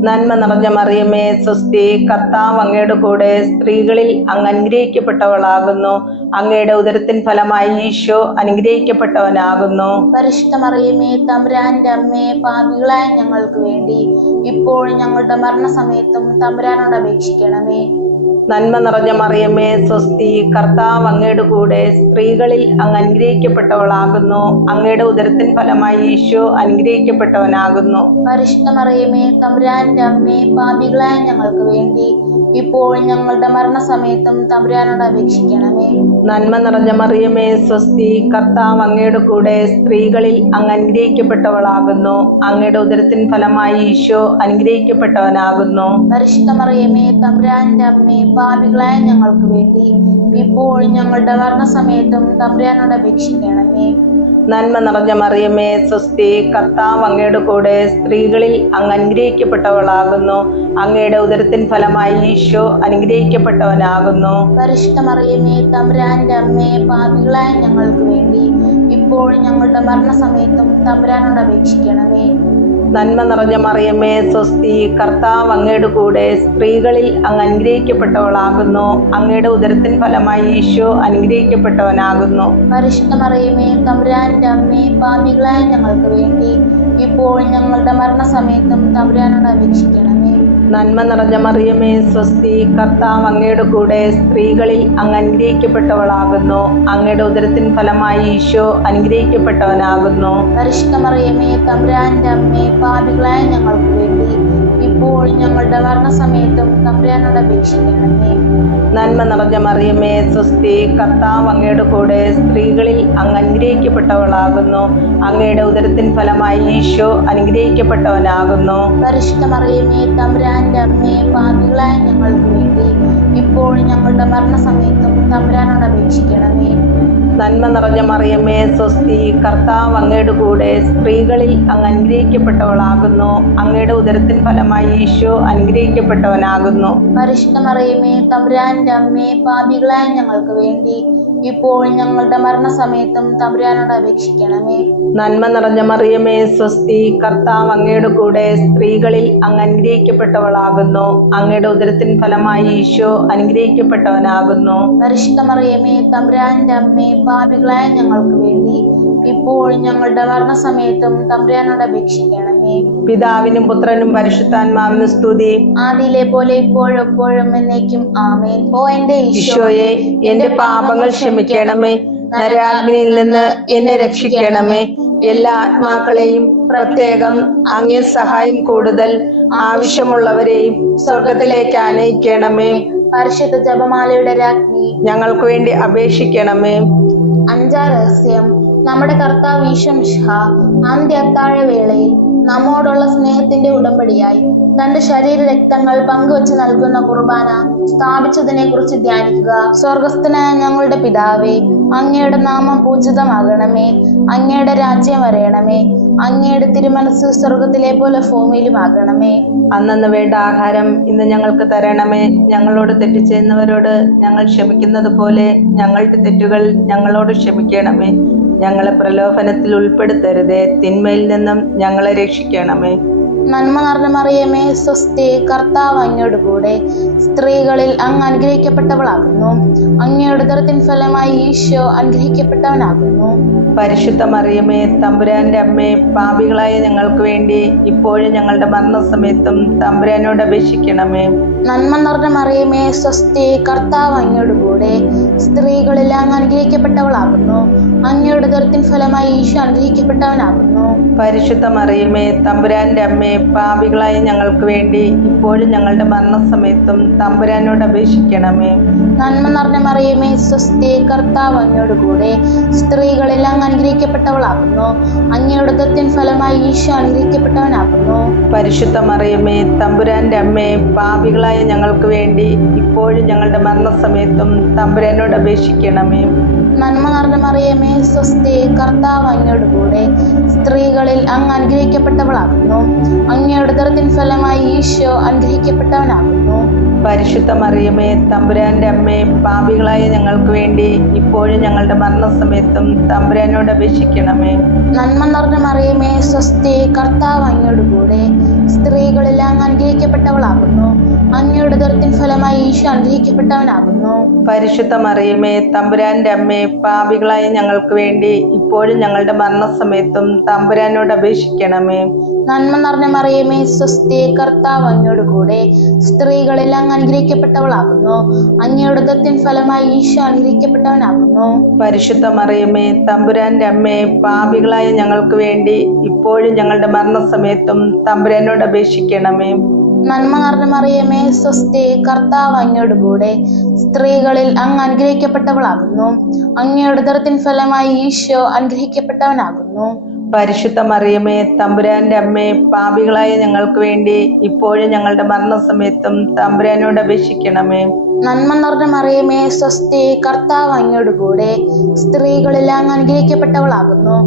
നന്മ നിറഞ്ഞ മറിയമേ, സ്വസ്തി, കർത്താവ് അങ്ങയുടെ കൂടെ സ്ത്രീകളിൽ അങ്ങ് അനുഗ്രഹിക്കപ്പെട്ടവളാകുന്നു. അങ്ങയുടെ ഉദരത്തിൻ ഫലമായി ഈശോ അനുഗ്രഹിക്കപ്പെട്ടവനാകുന്നു. പരിശുദ്ധ മറിയമേ, തമ്പുരാന്റെ അമ്മേ, പാപികളായ ഞങ്ങൾക്ക് വേണ്ടി ഇപ്പോഴും ഞങ്ങളുടെ മരണസമയത്തും തമ്പുരാനോട് അപേക്ഷിക്കണമേ. നന്മ നിറഞ്ഞ മറിയമേ, സ്വസ്തി, കർത്താവ് അങ്ങയുടെ കൂടെ സ്ത്രീകളിൽ അങ്ങ് അനുഗ്രഹിക്കപ്പെട്ടവളാകുന്നു. അങ്ങയുടെ ഉദരത്തിൻ ഫലമായി ഈശോ അനുഗ്രഹിക്കപ്പെട്ടവനാകുന്നു. പരിശുദ്ധ മറിയമേ, തമ്പുരാന്റെ അമ്മേ, പാപികളായ ഞങ്ങൾക്ക് വേണ്ടി ഇപ്പോഴും ഞങ്ങളുടെ മരണസമയത്തും തമ്പുരാനോട് അപേക്ഷിക്കണമേ. നന്മ നിറഞ്ഞ മറിയമേ, സ്വസ്തി, കർത്താവ് അങ്ങയുടെ കൂടെ സ്ത്രീകളിൽ അങ്ങ് അനുഗ്രഹിക്കപ്പെട്ടവളാകുന്നു. അങ്ങയുടെ ഉദരത്തിൻ ഫലമായി ഈശോ അനുഗ്രഹിക്കപ്പെട്ടവനാകുന്നു. പരിശുദ്ധ മറിയമേ, തമ്പുരാന്റെ അമ്മേ, പാപികളായ ഞങ്ങൾക്ക് വേണ്ടി ഇപ്പോഴും ഞങ്ങളുടെ മരണസമയത്തും തമ്പുരാനോട് അപേക്ഷിക്കണമേ. നന്മ നിറഞ്ഞ മറിയമേ, സ്വസ്തി, കർത്താവ് അങ്ങയുടെ കൂടെ സ്ത്രീകളിൽ അങ്ങ് അനുഗ്രഹിക്കപ്പെട്ടവളാകുന്നു. അങ്ങയുടെ ഉദരത്തിൻ ഫലമായി ഈശോ അനുഗ്രഹിക്കപ്പെട്ടവനാകുന്നു. പരിശുദ്ധ മറിയമേ, തമ്പുരാന്റെ അമ്മേ, പാപികളായ ഞങ്ങൾക്ക് വേണ്ടി ഇപ്പോഴും ഞങ്ങളുടെ മരണസമയത്തും തമ്പുരാനോട് അപേക്ഷിക്കണമേ. നന്മ നിറഞ്ഞ മറിയമേ, സ്വസ്തി, കർത്താവ് അങ്ങയുടെ കൂടെ സ്ത്രീകളിൽ അങ്ങ് അനുഗ്രഹിക്കപ്പെട്ടവളാകുന്നു. അങ്ങയുടെ ഉദരത്തിൻ ഫലമായി ഈശോ അനുഗ്രഹിക്കപ്പെട്ടവനാകുന്നു. പരിശുദ്ധ മറിയമേ, തമ്പുരാന്റെ അമ്മേ, പാപികളായ ഞങ്ങൾക്ക് വേണ്ടി ഇപ്പോഴും ഞങ്ങളുടെ മരണസമയത്തും തമ്പുരാനോട് അപേക്ഷിക്കണമേ. നന്മ നിറഞ്ഞ മറിയമേ, സ്വസ്തി, കർത്താവ് അങ്ങയുടെ കൂടെ സ്ത്രീകളിൽ അങ്ങ് അനുഗ്രഹിക്കപ്പെട്ടവളാകുന്നു. അങ്ങയുടെ ഉദരത്തിൻ ഫലമായി ഈശോ അനുഗ്രഹിക്കപ്പെട്ടവനാകുന്നു. പരിശുദ്ധ മറിയമേ, തമ്പുരാന്റെ അമ്മേ, പാപികളായ ഞങ്ങൾക്ക് വേണ്ടി ഇപ്പോഴും ഞങ്ങളുടെ മരണസമയത്തും തമ്പുരാനോട് അപേക്ഷിക്കണമേ. നന്മ നിറഞ്ഞ മറിയമേ, സ്വസ്തി, കർത്താവ് അങ്ങയുടെ കൂടെ സ്ത്രീകളിൽ അങ്ങ് അനുഗ്രഹിക്കപ്പെട്ടവളാകുന്നു. അങ്ങയുടെ ഉദരത്തിൻ ഫലമായി ഈശോ അനുഗ്രഹിക്കപ്പെട്ടവനാകുന്നു. പരിശുദ്ധ മറിയമേ, തമ്പുരാന്റെ അമ്മേ, പാപികളായ ഞങ്ങൾക്ക് വേണ്ടി ഇപ്പോഴും ഞങ്ങളുടെ മരണസമയത്തും തമ്പുരാനോട് അപേക്ഷിക്കണമേ. നന്മ നിറഞ്ഞ മറിയമേ, സ്വസ്തി, കർത്താവ് അങ്ങയുടെ കൂടെ സ്ത്രീകളിൽ അങ്ങ് അനുഗ്രഹിക്കപ്പെട്ടവളാകുന്നു. അങ്ങയുടെ ഉദരത്തിൻ ഫലമായി ഈശോ അനുഗ്രഹിക്കപ്പെട്ടവനാകുന്നു. പരിശുദ്ധ മറിയമേ, തമ്പുരാന്റെ അമ്മേ, പാപികളായ ഞങ്ങൾക്ക് വേണ്ടി ഇപ്പോൾ ഞങ്ങളുടെ മരണസമയത്തും തമ്പുരാനോട് അപേക്ഷിക്കണമേ. നന്മ നിറഞ്ഞ മറിയമേ സ്വസ്തി, കർത്താവ് അങ്ങയുടെ കൂടെ, സ്ത്രീകളിൽ അങ്ങ് അനുഗ്രഹിക്കപ്പെട്ടവളാകുന്നു. അങ്ങയുടെ ഉദരത്തിൻ ഫലമായി ഈശോ അനുഗ്രഹിക്കപ്പെട്ടവനാകുന്നു. പരിശുദ്ധ മറിയമേ തമ്പുരാന്റെ അമ്മേ, പാപികളായ ഞങ്ങൾക്ക് വേണ്ടി ഇപ്പോൾ ഞങ്ങളുടെ മരണസമയത്തും തമ്പുരാനോട് അപേക്ഷിക്കണമേ. പിതാവിനും പുത്രനും പരിശുദ്ധാത്മാവിനും സ്തുതി. ആദിയിലെ പോലെ ഇപ്പോഴും എപ്പോഴും എന്നേക്കും ആമേൻ. ഓ എന്റെ ഈശോയെ, എന്റെ പാപങ്ങൾ ക്ഷമിക്കണമേ. നരകാഗ്നിയിൽ നിന്ന് എന്നെ രക്ഷിക്കണമേ. എല്ലാ ആത്മാക്കളെയും, പ്രത്യേകം അങ്ങേ സഹായം കൂടുതൽ ആവശ്യമുള്ളവരെയും സ്വർഗത്തിലേക്ക് ആനയിക്കണമേ. പരിശുദ്ധ ജപമാലയുടെ രാജ്ഞി, ഞങ്ങൾക്ക് വേണ്ടി അപേക്ഷിക്കണമേ. അഞ്ചാം രഹസ്യം. നമ്മുടെ കർത്താവ് ഈശോ മിശിഹാ അന്ത്യ അത്താഴ വേളയിൽ നമ്മോടുള്ള സ്നേഹത്തിന്റെ ഉടമ്പടിയായി തന്റെ ശരീര രക്തങ്ങൾ പങ്കുവച്ച് നൽകുന്ന കുർബാന സ്ഥാപിച്ചതിനെ കുറിച്ച് ധ്യാനിക്കുക. സ്വർഗസ്ഥനായ ഞങ്ങളുടെ പിതാവേ, അങ്ങയുടെ നാമം പൂജിതമാകണമേ. അങ്ങയുടെ രാജ്യം വരയണമേ. അങ്ങയുടെ തിരുമനസ് സ്വർഗത്തിലെ പോലെ ഭൂമിയിലും ആകണമേ. അന്നന്ന് വേണ്ട ആഹാരം ഇന്ന് ഞങ്ങൾക്ക് തരണമേ. ഞങ്ങളോട് തെറ്റ് ചെയ്യുന്നവരോട് ഞങ്ങൾ ക്ഷമിക്കുന്നത് പോലെ ഞങ്ങളുടെ തെറ്റുകൾ ഞങ്ങളോട് ക്ഷമിക്കണമേ. ഞങ്ങളെ പ്രലോഭനത്തിൽ ഉൾപ്പെടുത്തരുതേ, തിന്മയിൽ നിന്നും ഞങ്ങളെ രക്ഷിക്കണമേ. നന്മ നിറഞ്ഞ മറിയമേ സ്വസ്തി, കർത്താവ് അങ്ങയോട് കൂടെ, സ്ത്രീകളിൽ അങ്ങ് അനുഗ്രഹിക്കപ്പെട്ടവളാകുന്നു. അങ്ങയുടെ ഉദരത്തിൻ ഫലമായി ഈശോ അനുഗ്രഹിക്കപ്പെട്ടവനാകുന്നു. പരിശുദ്ധ മറിയമേ തമ്പുരാന്റെ അമ്മേ, പാപികളായ ഞങ്ങൾക്ക് വേണ്ടി ഇപ്പോഴും ഞങ്ങളുടെ മരണസമയത്തും തമ്പുരാനോട് അപേക്ഷിക്കണമേ. നന്മ നിറഞ്ഞ മറിയമേ സ്വസ്തി, കർത്താവ് അങ്ങയോട് കൂടെ, സ്ത്രീകളിൽ അങ്ങ് അനുഗ്രഹിക്കപ്പെട്ടവളാകുന്നു. അങ്ങയുടെ ഉദരത്തിൻ ഫലമായി ഈശോ അനുഗ്രഹിക്കപ്പെട്ടവനാകുന്നു. പരിശുദ്ധ മറിയമേ തമ്പുരാന്റെ അമ്മേ, പാപികളായ ഞങ്ങൾക്ക് വേണ്ടി ഇപ്പോഴും ഞങ്ങളുടെ മരണസമയത്തും തമ്പുരാനോട് അപേക്ഷിക്കണമേ. നന്മ നിറഞ്ഞ മറിയമേ സ്വസ്തി, കർത്താവ് അങ്ങയോട് കൂടെ, സ്ത്രീകളിൽ അങ്ങ് അനുഗ്രഹിക്കപ്പെട്ടവളാകുന്നു. അങ്ങയുടെ ഉദരത്തിൻ ഫലമായി ഈശോ അനുഗ്രഹിക്കപ്പെട്ടവനാകുന്നു. പരിശുദ്ധ മറിയമേ തമ്പുരാന്റെ അമ്മേ, പാപികളായ ഞങ്ങൾക്ക് വേണ്ടി ഇപ്പോഴും ഞങ്ങളുടെ മരണസമയത്തും തമ്പുരാനോട് അപേക്ഷിക്കണമേ. നന്മ നിറഞ്ഞ മറിയമേ സ്വസ്തി, കർത്താവ് അങ്ങയോട് കൂടെ, സ്ത്രീകളിൽ അങ്ങ് അനുഗ്രഹിക്കപ്പെട്ടവളാകുന്നു. അങ്ങയുടെ ഉദരത്തിൻ ഫലമായി ഈശോ അനുഗ്രഹിക്കപ്പെട്ടവനാകുന്നു. പരിശുദ്ധ മറിയമേ തമ്പുരാന്റെ അമ്മേ, പാപികളായ ഞങ്ങൾക്ക് വേണ്ടി ഇപ്പോഴും ഞങ്ങളുടെ മരണസമയത്തും തമ്പുരാനോട് അപേക്ഷിക്കണമേ. നന്മ നിറഞ്ഞ മറിയമേ സ്വസ്തി, കർത്താവ് അങ്ങയോട് കൂടെ, സ്ത്രീകളിൽ അങ്ങ് അനുഗ്രഹിക്കപ്പെട്ടവളാകുന്നു. അങ്ങയുടെ ഉദരത്തിൻ ഫലമായി ഈശോ അനുഗ്രഹിക്കപ്പെട്ടവനാകുന്നു. പരിശുദ്ധ മറിയമേ തമ്പുരാന്റെ അമ്മേ, പാപികളായ ഞങ്ങൾക്ക് വേണ്ടി ഇപ്പോഴും ഞങ്ങളുടെ മരണസമയത്തും തമ്പുരാനോട് അപേക്ഷിക്കണമേ. നന്മ നിറഞ്ഞ മറിയമേ സ്വസ്തി, കർത്താവ് അങ്ങയോട് കൂടെ, സ്ത്രീകളിൽ അങ്ങ് അനുഗ്രഹിക്കപ്പെട്ടവളാകുന്നു. അങ്ങയുടെ ഉദരത്തിൻ ഫലമായി ഈശോ അനുഗ്രഹിക്കപ്പെട്ടവനാകുന്നു. പരിശുദ്ധ മറിയമേ തമ്പുരാന്റെ അമ്മേ, പാപികളായ ഞങ്ങൾക്ക് വേണ്ടി ഇപ്പോഴും ഞങ്ങളുടെ മരണസമയത്തും തമ്പുരാനോട് അപേക്ഷിക്കണമേ. നന്മ നിറഞ്ഞ മറിയമേ സ്വസ്തി, കർത്താവ് അങ്ങയോട് കൂടെ, സ്ത്രീകളിൽ അങ്ങ് അനുഗ്രഹിക്കപ്പെട്ടവളാകുന്നു. അങ്ങയുടെ ഉദരത്തിൻ ഫലമായി ഈശോ അനുഗ്രഹിക്കപ്പെട്ടവനാകുന്നു. പരിശുദ്ധ മറിയമേ തമ്പുരാന്റെ അമ്മേ, പാപികളായ ഞങ്ങൾക്ക് വേണ്ടി ഇപ്പോഴും ഞങ്ങളുടെ മരണസമയത്തും തമ്പുരാനോട് അപേക്ഷിക്കണമേ. നന്മ നിറഞ്ഞ മറിയമേ സ്വസ്തി, കർത്താവ് അങ്ങയോട് കൂടെ, സ്ത്രീകളിൽ അങ്ങ് അനുഗ്രഹിക്കപ്പെട്ടവളാകുന്നു.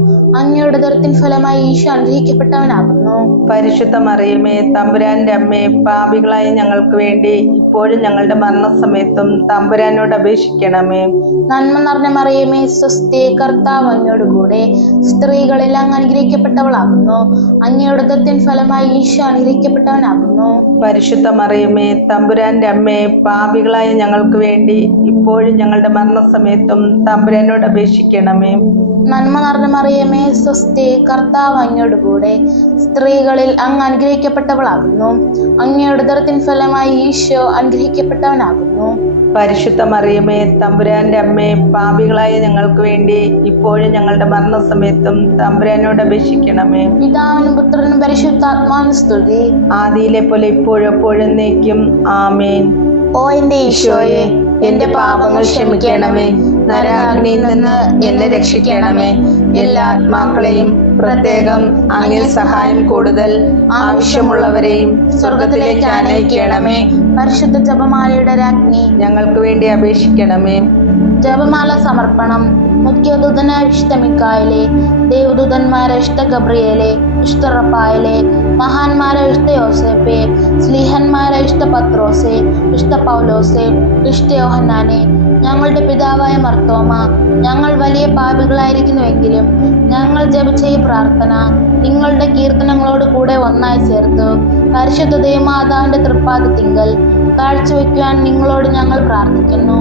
അങ്ങയുടെ ഉദരത്തിൻ ഫലമായി ഈശോ അനുഗ്രഹിക്കപ്പെട്ടവനാകുന്നു. പരിശുദ്ധ മറിയമേ തമ്പുരാന്റെ അമ്മേ, പാപികളായ ഞങ്ങൾക്ക് വേണ്ടി ഇപ്പോഴും ഞങ്ങളുടെ മരണസമയത്തും തമ്പുരാനോട് അപേക്ഷിക്കണമേ. നന്മ നിറഞ്ഞ മറിയമേ സ്വസ്തി, കർത്താവ് അങ്ങയോട് കൂടെ, സ്ത്രീകളിൽ അങ്ങ് അനുഗ്രഹിക്കപ്പെട്ടവളാകുന്നു. അങ്ങയുടെ ഉദരത്തിൻ ഫലമായി ഈശോ അനുഗ്രഹിക്കപ്പെട്ടവനാകുന്നു. പരിശുദ്ധ മറിയമേ തമ്പുരാന്റെ അമ്മേ, പാപികളായ ഞങ്ങൾക്ക് വേണ്ടി ഇപ്പോഴും ഞങ്ങളുടെ മരണസമയത്തും തമ്പുരാനോട് അപേക്ഷിക്കണമേ. നന്മ നിറഞ്ഞ മറിയമേ സ്വസ്തി, കർത്താവ് അങ്ങയോട് കൂടെ, സ്ത്രീകളിൽ അങ്ങ് അനുഗ്രഹിക്കപ്പെട്ടവളാകുന്നു. അങ്ങയുടെ ഉദരത്തിൻ ഫലമായി ഈശോ അനുഗ്രഹിക്കപ്പെട്ടവനാകുന്നു. പരിശുദ്ധ മറിയമേ തമ്പുരാന്റെ അമ്മേ, പാപികളായ ഞങ്ങൾക്ക് വേണ്ടി ഇപ്പോഴും ഞങ്ങളുടെ മരണസമയത്തും തമ്പുരാനോട് അപേക്ഷിക്കണമേ. പിതാവിനും പുത്രനും പരിശുദ്ധാത്മാവിനും സ്തുതി. ആദിയിലെ പോലെ ഇപ്പോഴും എപ്പോഴും എന്നേക്കും ആമേൻ. ഓ എന്റെ ഈശോയെ, എന്റെ പാപങ്ങൾ ക്ഷമിക്കണമേ. നരകാഗ്നിയിൽ നിന്ന് എന്നെ രക്ഷിക്കണമേ. എല്ലാ ആത്മാക്കളെയും, പ്രത്യേകം അങ്ങേ സഹായം കൂടുതൽ ആവശ്യമുള്ളവരെയും സ്വർഗത്തിലേക്ക് ആനയിക്കണമേ. പരിശുദ്ധ ജപമാലയുടെ രാജ്ഞി, ഞങ്ങൾക്ക് വേണ്ടി അപേക്ഷിക്കണമേ. ജപമാല സമർപ്പണം. മുഖ്യദൂതനായ വിശുദ്ധ മിക്കായേലേ, ദേവദൂതന്മാരെ വിശുദ്ധ ഗബ്രിയേലേ, വിശുദ്ധ റഫായേലേ, മഹാന്മാരെ വിശുദ്ധ യോസേപ്പേ, സ്ലീഹന്മാരെ വിശുദ്ധ പത്രോസേ, വിശുദ്ധ പൗലോസേ, വിശുദ്ധ യോഹന്നാനെ, ഞങ്ങളുടെ പിതാവായ മർത്തോമ, ഞങ്ങൾ വലിയ പാപികളായിരിക്കുന്നുവെങ്കിലും ഞങ്ങൾ ജപിച്ച ഈ പ്രാർത്ഥന നിങ്ങളുടെ കീർത്തനങ്ങളോട് കൂടെ ഒന്നായി ചേർത്ത് പരിശുദ്ധ ദൈവമാതാവിന്റെ തൃപ്പാദത്തിങ്കൽ കാഴ്ചവെക്കുവാൻ നിങ്ങളോട് ഞങ്ങൾ പ്രാർത്ഥിക്കുന്നു.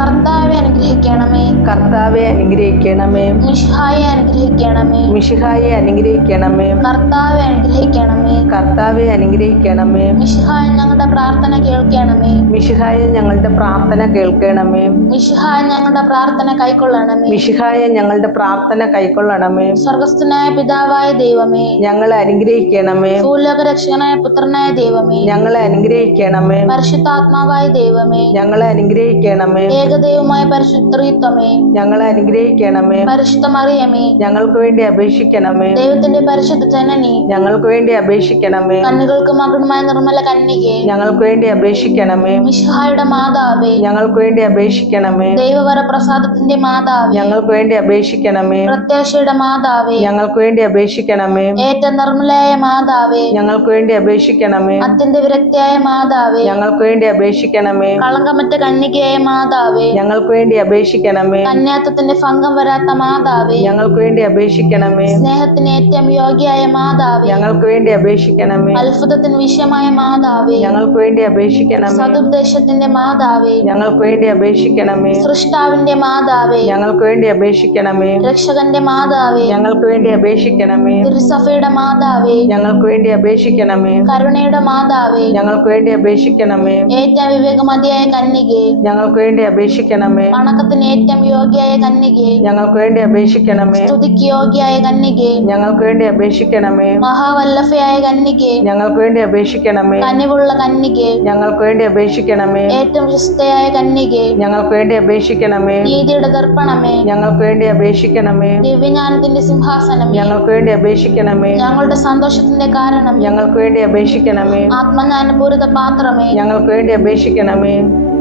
കർത്താവെ അനുഗ്രഹിക്കണമേ. കർത്താവെ അനുഗ്രഹിക്കണമേ. മിശിഹായെ അനുഗ്രഹിക്കണമേ. മിശിഹായെ അനുഗ്രഹിക്കണമേ. കർത്താവെ അനുഗ്രഹിക്കണമേ. കർത്താവെ അനുഗ്രഹിക്കണമേ. മിശിഹായ ഞങ്ങളുടെ പ്രാർത്ഥന കേൾക്കണമേ. മിശിഹായെ ഞങ്ങളുടെ പ്രാർത്ഥന കേൾക്കണമേ. മിശിഹായ ഞങ്ങളുടെ പ്രാർത്ഥന കൈക്കൊള്ളണമേ. മിശിഹായെ ഞങ്ങളുടെ പ്രാർത്ഥന കൈക്കൊള്ളണമേ. സ്വർഗസ്ഥനായ പിതാവായ ദൈവമേ, ഞങ്ങളെ അനുഗ്രഹിക്കണമേ. ഭൂലോക രക്ഷകനായ പുത്രനായ ദൈവമേ, ഞങ്ങളെ അനുഗ്രഹിക്കണമേ. പരിശുദ്ധാത്മാവായ ദൈവമേ, ഞങ്ങളെ അനുഗ്രഹിക്കണമേ. ഏകദൈവമായ പരിശുദ്ധത്വമേ, ഞങ്ങളെ അനുഗ്രഹിക്കണമേ. പരിശുദ്ധ മറിയമേ, ഞങ്ങൾക്ക് വേണ്ടി അപേക്ഷിക്കണമേ. ദൈവത്തിന്റെ പരിശുദ്ധ ജനനി, ഞങ്ങൾക്ക് വേണ്ടി അപേക്ഷിക്കണമേ. കന്യകൾക്ക് മകുടമായ നിർമ്മല കന്യകേ, ഞങ്ങൾക്ക് വേണ്ടി അപേക്ഷിക്കണമേ. മിശിഹായുടെ മാതാവേ, ഞങ്ങൾക്ക് വേണ്ടി അപേക്ഷിക്കണമേ. ദൈവവര പ്രസാദത്തിന്റെ മാതാവേ, ഞങ്ങൾക്ക് വേണ്ടി അപേക്ഷിക്കണമേ. പ്രത്യാശയുടെ മാതാവേ, ഞങ്ങൾക്ക് വേണ്ടി അപേക്ഷിക്കണമേ. ഏറ്റവും നിർമ്മലയായ മാതാവേ, ഞങ്ങൾക്ക് വേണ്ടി അപേക്ഷിക്കണമേ. അത്യന്ത വിരക്തിയായ മാതാവേ, ഞങ്ങൾക്ക് വേണ്ടി അപേക്ഷിക്കണമേ. കളങ്കമറ്റ കന്യകയായ മാതാവേ, ഞങ്ങൾക്ക് വേണ്ടി അപേക്ഷിക്കണമേ. കന്യാത്വത്തിന്റെ ഭംഗം വരാത്ത മാതാവേ, ഞങ്ങൾക്ക് വേണ്ടി അപേക്ഷിക്കണമേ. സ്നേഹത്തിന് ഏറ്റവും യോഗ്യയായ മാതാവേ, ഞങ്ങൾക്ക് വേണ്ടി അപേക്ഷിക്കണമേ. അത്ഭുതത്തിന് വിഷയമായ മാതാവേ, ഞങ്ങൾക്ക് വേണ്ടി അപേക്ഷിക്കണമേ. സതുപദേശത്തിന്റെ മാതാവേ, ഞങ്ങൾക്ക് വേണ്ടി അപേക്ഷിക്കണമേ. സൃഷ്ടാവിന്റെ മാതാവേ, ഞങ്ങൾക്ക് വേണ്ടി അപേക്ഷിക്കണമേ. രക്ഷകന്റെ മാതാവേ, ഞങ്ങൾക്ക് വേണ്ടി അപേക്ഷിക്കണമേ. തിരുസഭയുടെ മാതാവേ, ഞങ്ങൾക്ക് വേണ്ടി അപേക്ഷിക്കണമേ. കരുണയുടെ മാതാവേ, ഞങ്ങൾക്ക് വേണ്ടി അപേക്ഷിക്കണമേ. ഏറ്റവും വിവേകമതിയായ കന്യകേ, ഞങ്ങൾക്ക് വേണ്ടി അപേക്ഷിക്കണമേ. വണക്കത്തിന് ഏറ്റവും യോഗ്യയായ കന്യകേ, ഞങ്ങൾക്ക് വേണ്ടി അപേക്ഷിക്കണമേ. സ്തുതിക്ക് യോഗ്യയായ കന്യകേ, ഞങ്ങൾക്ക് വേണ്ടി അപേക്ഷിക്കണമേ. മഹാവല്ലഭയായ കന്യകേ, ഞങ്ങൾക്ക് വേണ്ടി അപേക്ഷിക്കണമേ. കനിവുള്ള കന്യകേ, ഞങ്ങൾക്ക് വേണ്ടി അപേക്ഷിക്കണമേ. ഏറ്റവും വിശുദ്ധയായ കന്യകേ, ഞങ്ങൾക്ക് വേണ്ടി അപേക്ഷിക്കണമേ. നീതിയുടെ ദർപ്പണമേ, ഞങ്ങൾക്ക് വേണ്ടി അപേക്ഷിക്കണമേ. ദിവ്യജ്ഞാനത്തിന്റെ സിംഹാസനമേ, ഞങ്ങൾക്ക് വേണ്ടി അപേക്ഷിക്കണമേ. ഞങ്ങളുടെ സന്തോഷത്തിന്റെ കാരണമേ, ഞങ്ങൾക്ക് വേണ്ടി അപേക്ഷിക്കണമേ. ആത്മജ്ഞാനപൂരിത പാത്രമേ, ഞങ്ങൾക്ക് വേണ്ടി അപേക്ഷിക്കണമേ.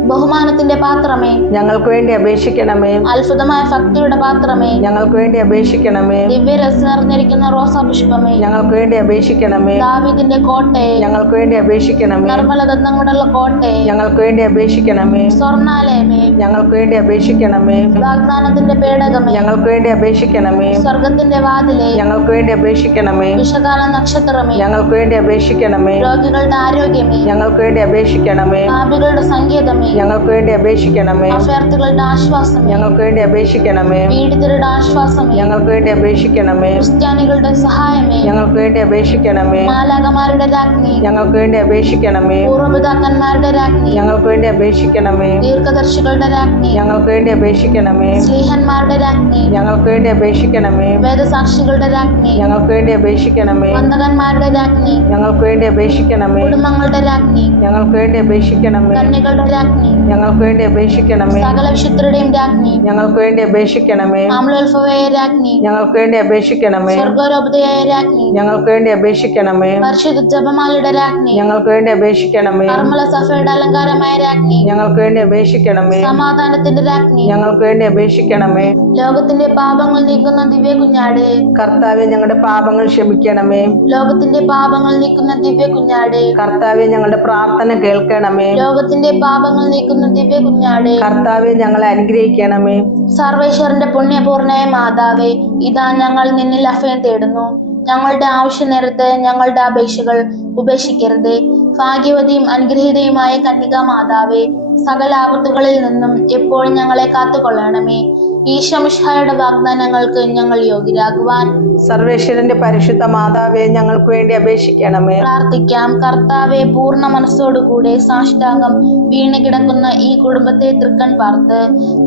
ബഹുമാനത്തിന്റെ പാത്രമേ, ഞങ്ങൾക്ക് വേണ്ടി അപേക്ഷിക്കണമേ. അത്ഭുതമായ ഭക്തിയുടെ പാത്രമേ, ഞങ്ങൾക്ക് വേണ്ടി അപേക്ഷിക്കണമേ. ദിവ്യരസം നിറഞ്ഞിരിക്കുന്ന റോസാ പുഷ്പമേ, ഞങ്ങൾക്ക് വേണ്ടി അപേക്ഷിക്കണമേ. ദാവീദിന്റെ കോട്ടയെ, ഞങ്ങൾക്ക് വേണ്ടി അപേക്ഷിക്കണമേ. നിർമ്മല ദന്തങ്ങളുള്ള കോട്ടയെ, ഞങ്ങൾക്ക് വേണ്ടി അപേക്ഷിക്കണമേ. സ്വർണാലയമേ, ഞങ്ങൾക്ക് വേണ്ടി അപേക്ഷിക്കണമേ. വാഗ്ദാനത്തിന്റെ പേടകമേ, ഞങ്ങൾക്ക് വേണ്ടി അപേക്ഷിക്കണമേ. സ്വർഗത്തിന്റെ വാതിലെ, ഞങ്ങൾക്ക് വേണ്ടി അപേക്ഷിക്കണമേ. വിഷകാല നക്ഷത്രമേ, ഞങ്ങൾക്ക് വേണ്ടി അപേക്ഷിക്കണമേ. രോഗികളുടെ ആരോഗ്യമേ, ഞങ്ങൾക്ക് വേണ്ടി അപേക്ഷിക്കണമേ. പാപികളുടെ സങ്കേതമേ, ഞങ്ങൾക്ക് വേണ്ടി അപേക്ഷിക്കണമേ. അഭയാർത്ഥികളുടെ ആശ്വാസമേ, ഞങ്ങൾക്ക് വേണ്ടി അപേക്ഷിക്കണമേ. പീഡിതരുടെ ആശ്വാസമേ, ഞങ്ങൾക്ക് വേണ്ടി അപേക്ഷിക്കണമേ. ക്രിസ്ത്യാനികളുടെ സഹായമേ, ഞങ്ങൾക്ക് വേണ്ടി അപേക്ഷിക്കണമേ. മാലാകമാരുടെ രാജ്ഞി, ഞങ്ങൾക്ക് വേണ്ടി അപേക്ഷിക്കണമേ. പൂർവ്വപിതാക്കന്മാരുടെ രാജ്ഞി, ഞങ്ങൾക്ക് വേണ്ടി അപേക്ഷിക്കണമേ. ദീർഘദർശികളുടെ രാജ്ഞി, ഞങ്ങൾക്ക് വേണ്ടി അപേക്ഷിക്കണമേ. സ്ലീഹന്മാരുടെ രാജ്ഞി, ഞങ്ങൾക്ക് വേണ്ടി അപേക്ഷിക്കണമേ. വേദസാക്ഷികളുടെ രാജ്ഞി, ഞങ്ങൾക്ക് വേണ്ടി അപേക്ഷിക്കണമേ. വന്ദകന്മാരുടെ രാജ്ഞി, ഞങ്ങൾക്ക് വേണ്ടി അപേക്ഷിക്കണമേ. കുടുംബങ്ങളുടെ രാജ്ഞി, ഞങ്ങൾക്ക് വേണ്ടി അപേക്ഷിക്കണമേ. കന്യകളുടെ രാജ്ഞി, ഞങ്ങൾക്ക് വേണ്ടി അപേക്ഷിക്കണമേ. സകല വിശുദ്ധരുടെയും രാജ്ഞി, ഞങ്ങൾക്ക് വേണ്ടി അപേക്ഷിക്കണമേ. ആമ്ലോത്ഭവയായ രാജ്ഞി, ഞങ്ങൾക്ക് വേണ്ടി അപേക്ഷിക്കണമേ. സ്വർഗോരോപതയായ രാജ്ഞി, ഞങ്ങൾക്ക് വേണ്ടി അപേക്ഷിക്കണമേ. പരിശുദ്ധ ജപമാലയുടെ രാജ്ഞി, ഞങ്ങൾക്ക് വേണ്ടി അപേക്ഷിക്കണമേ. കർമ്മല സഭയുടെ അലങ്കാരമായ രാജ്ഞി, ഞങ്ങൾക്ക് വേണ്ടി അപേക്ഷിക്കണമേ. സമാധാനത്തിന്റെ രാജ്ഞി, ഞങ്ങൾക്ക് വേണ്ടി അപേക്ഷിക്കണമേ. ലോകത്തിന്റെ പാപങ്ങൾ നീക്കുന്ന ദിവ്യ കുഞ്ഞാട്, കർത്താവെ ഞങ്ങളുടെ പാപങ്ങൾ ക്ഷമിക്കണമേ. ലോകത്തിന്റെ പാപങ്ങൾ നീക്കുന്ന ദിവ്യ കുഞ്ഞാട്, കർത്താവെ ഞങ്ങളുടെ പ്രാർത്ഥന കേൾക്കണമേ. ലോകത്തിന്റെ പാപങ്ങൾ നീക്കുന്ന ദിവ്യ കുഞ്ഞാട്, കർത്താവെ ഞങ്ങളെ അനുഗ്രഹിക്കണമേ. സർവേശ്വരന്റെ പുണ്യപൂർണയായ മാതാവേ, ഇതാ ഞങ്ങൾ നിന്നിൽ അഭയം തേടുന്നു. ഞങ്ങളുടെ ആവശ്യ നേരത്ത് ഞങ്ങളുടെ അപേക്ഷകൾ ഉപേക്ഷിക്കരുതേ. ഭാഗ്യവതിയും അനുഗ്രഹീതയുമായ കന്യകാ മാതാവേ, സകല ആപത്തുകളിൽ നിന്നും എപ്പോഴും ഞങ്ങളെ കാത്തുകൊള്ളണമേ. ഈശോമിശിഹായുടെ വാഗ്ദാനങ്ങൾക്ക് ഞങ്ങൾ യോഗ്യരാകുവാൻ സർവേശ്വരന്റെ പരിശുദ്ധ മാതാവേ, ഞങ്ങൾക്ക് വേണ്ടി അപേക്ഷിക്കണമേ. പ്രാർത്ഥിക്കാം. കർത്താവെ, പൂർണ്ണ മനസ്സോടുകൂടെ സാഷ്ടാംഗം വീണ് കിടക്കുന്ന ഈ കുടുംബത്തെ തൃക്കൺ പാർത്ത്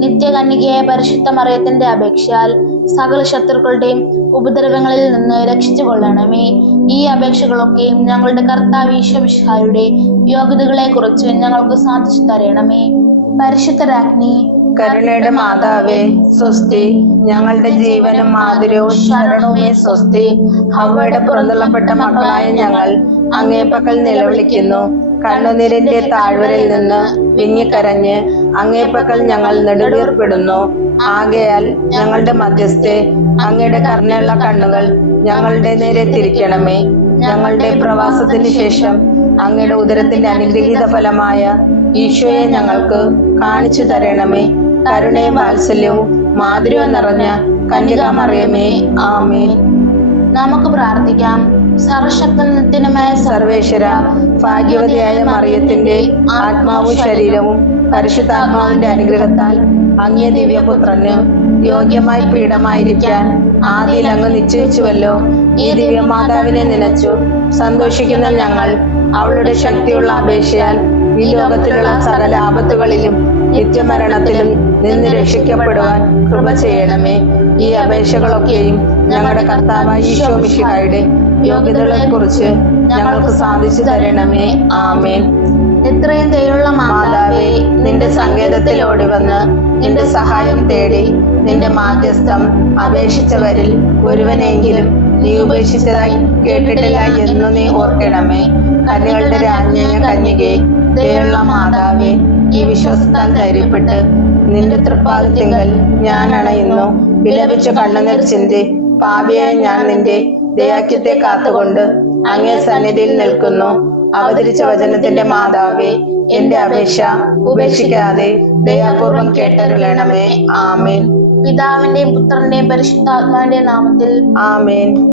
നിത്യകന്യകയായ പരിശുദ്ധ മറിയത്തിന്റെ അപേക്ഷയാൽ സകല ശത്രുക്കളുടെയും ഉപദ്രവങ്ങളിൽ നിന്ന് രക്ഷിച്ചു കൊള്ളണമേ. ഈ അപേക്ഷകളൊക്കെയും ഞങ്ങളുടെ കർത്താവ് ഈശോമിശിഹായുടെ യോഗ്യതകളെ കുറിച്ച് ഞങ്ങൾക്ക് സാധിച്ചു തരണമേ. പരിശുദ്ധ രാജ്ഞി, കരുണയുടെ മാതാവേ, സ്വസ്തി. ഞങ്ങളുടെ ജീവനും മാധുര്യവും ശരണവുമേ സ്വസ്തി. ഹവ്വയുടെ പുറന്തള്ളപ്പെട്ട മക്കളായ ഞങ്ങൾ അങ്ങേപ്പക്കൽ നിലവിളിക്കുന്നു. കണ്ണുനീരിന്റെ താഴ്വരയിൽ നിന്ന് വിങ്ങിക്കരഞ്ഞ് അങ്ങേപ്പക്കൽ ഞങ്ങൾ നെടുവീർപ്പിടുന്നു. ആകയാൽ ഞങ്ങളുടെ മധ്യസ്ഥെ, അങ്ങയുടെ കരുണയുള്ള കണ്ണുകൾ ഞങ്ങളുടെ നേരെ തിരിക്കണമേ. ഞങ്ങളുടെ പ്രവാസത്തിന് ശേഷം അങ്ങയുടെ ഉദരത്തിന്റെ അനുഗ്രഹീത ഫലമായ ഈശോയെ ഞങ്ങൾക്ക് കാണിച്ചു തരണമേ. കരുണയും വാത്സല്യവും മാധുര്യവും നിറഞ്ഞ കന്യകാമറിയമേ, ആമേൻ. നമുക്ക് പ്രാർത്ഥിക്കാം. സർവശക്തനുമായ സർവേശ്വര, ഭാഗ്യവതിയായ മറിയത്തിന്റെ ആത്മാവും ശരീരവും പരിശുദ്ധാത്മാവിന്റെ അനുഗ്രഹത്താൽ അങ്ങേ ദിവ്യപുത്രന് യോഗ്യമായി പീഠമായിരിക്കാൻ ആദിയിൽ അങ്ങ് നിശ്ചയിച്ചുവല്ലോ. ഈ ദിവ്യമാതാവിനെ നനച്ചു സന്തോഷിക്കുന്ന ഞങ്ങൾ അവളുടെ ശക്തിയുള്ള അപേക്ഷയാൽ ഈ ലോകത്തിലുള്ള സകല ആപത്തുകളിലും നിത്യമരണത്തിലും നിന്ന് രക്ഷിക്കപ്പെടുവാൻ കൃപ ചെയ്യണമേ. ഈ അപേക്ഷകളൊക്കെയും ഞങ്ങളുടെ കർത്താവായ ഈശോ മിശിഹായുടെ യോഗ്യതകളെ കുറിച്ച് ഞങ്ങൾക്ക് സാധിച്ചു തരണമേ. ആമേൻ. എത്രയും ദയുള്ള മാതാവേ, നിന്റെ സങ്കേതത്തിൽ ഓടി വന്ന് നിന്റെ സഹായം തേടി നിന്റെ മാധ്യസ്ഥം അപേക്ഷിച്ചവരിൽ ഒരുവനെങ്കിലും നീ ഉപേക്ഷിച്ചതായി കേട്ടിട്ടില്ല എന്ന് നീ ഓർക്കണമേ. കന്യകളുടെ രാജ്ഞിയായ കന്യകേ, ദയുള്ള മാതാവേ, ഈ വിശ്വാസത്താൽ ധൈര്യപ്പെട്ട് നിന്റെ തൃപ്പാദത്തിങ്കൽ ഞാൻ അണയുന്നു. വിലപിച്ച കണ്ണുനീർ ചിന്തി പാപിയായ ഞാൻ നിന്റെ ദയാക്യത്തെ കാത്തുകൊണ്ട് അങ്ങേ സന്നിധിയിൽ നിൽക്കുന്നു. അവതരിച്ച വചനത്തിന്റെ മാതാവേ, എന്റെ അപേക്ഷ ഉപേക്ഷിക്കാതെ ദയാപൂർവം കേട്ടരുളണമേ. ആമേൻ. പിതാവിന്റെയും പുത്രന്റെയും പരിശുദ്ധാത്മാവിന്റെയും നാമത്തിൽ ആമേൻ.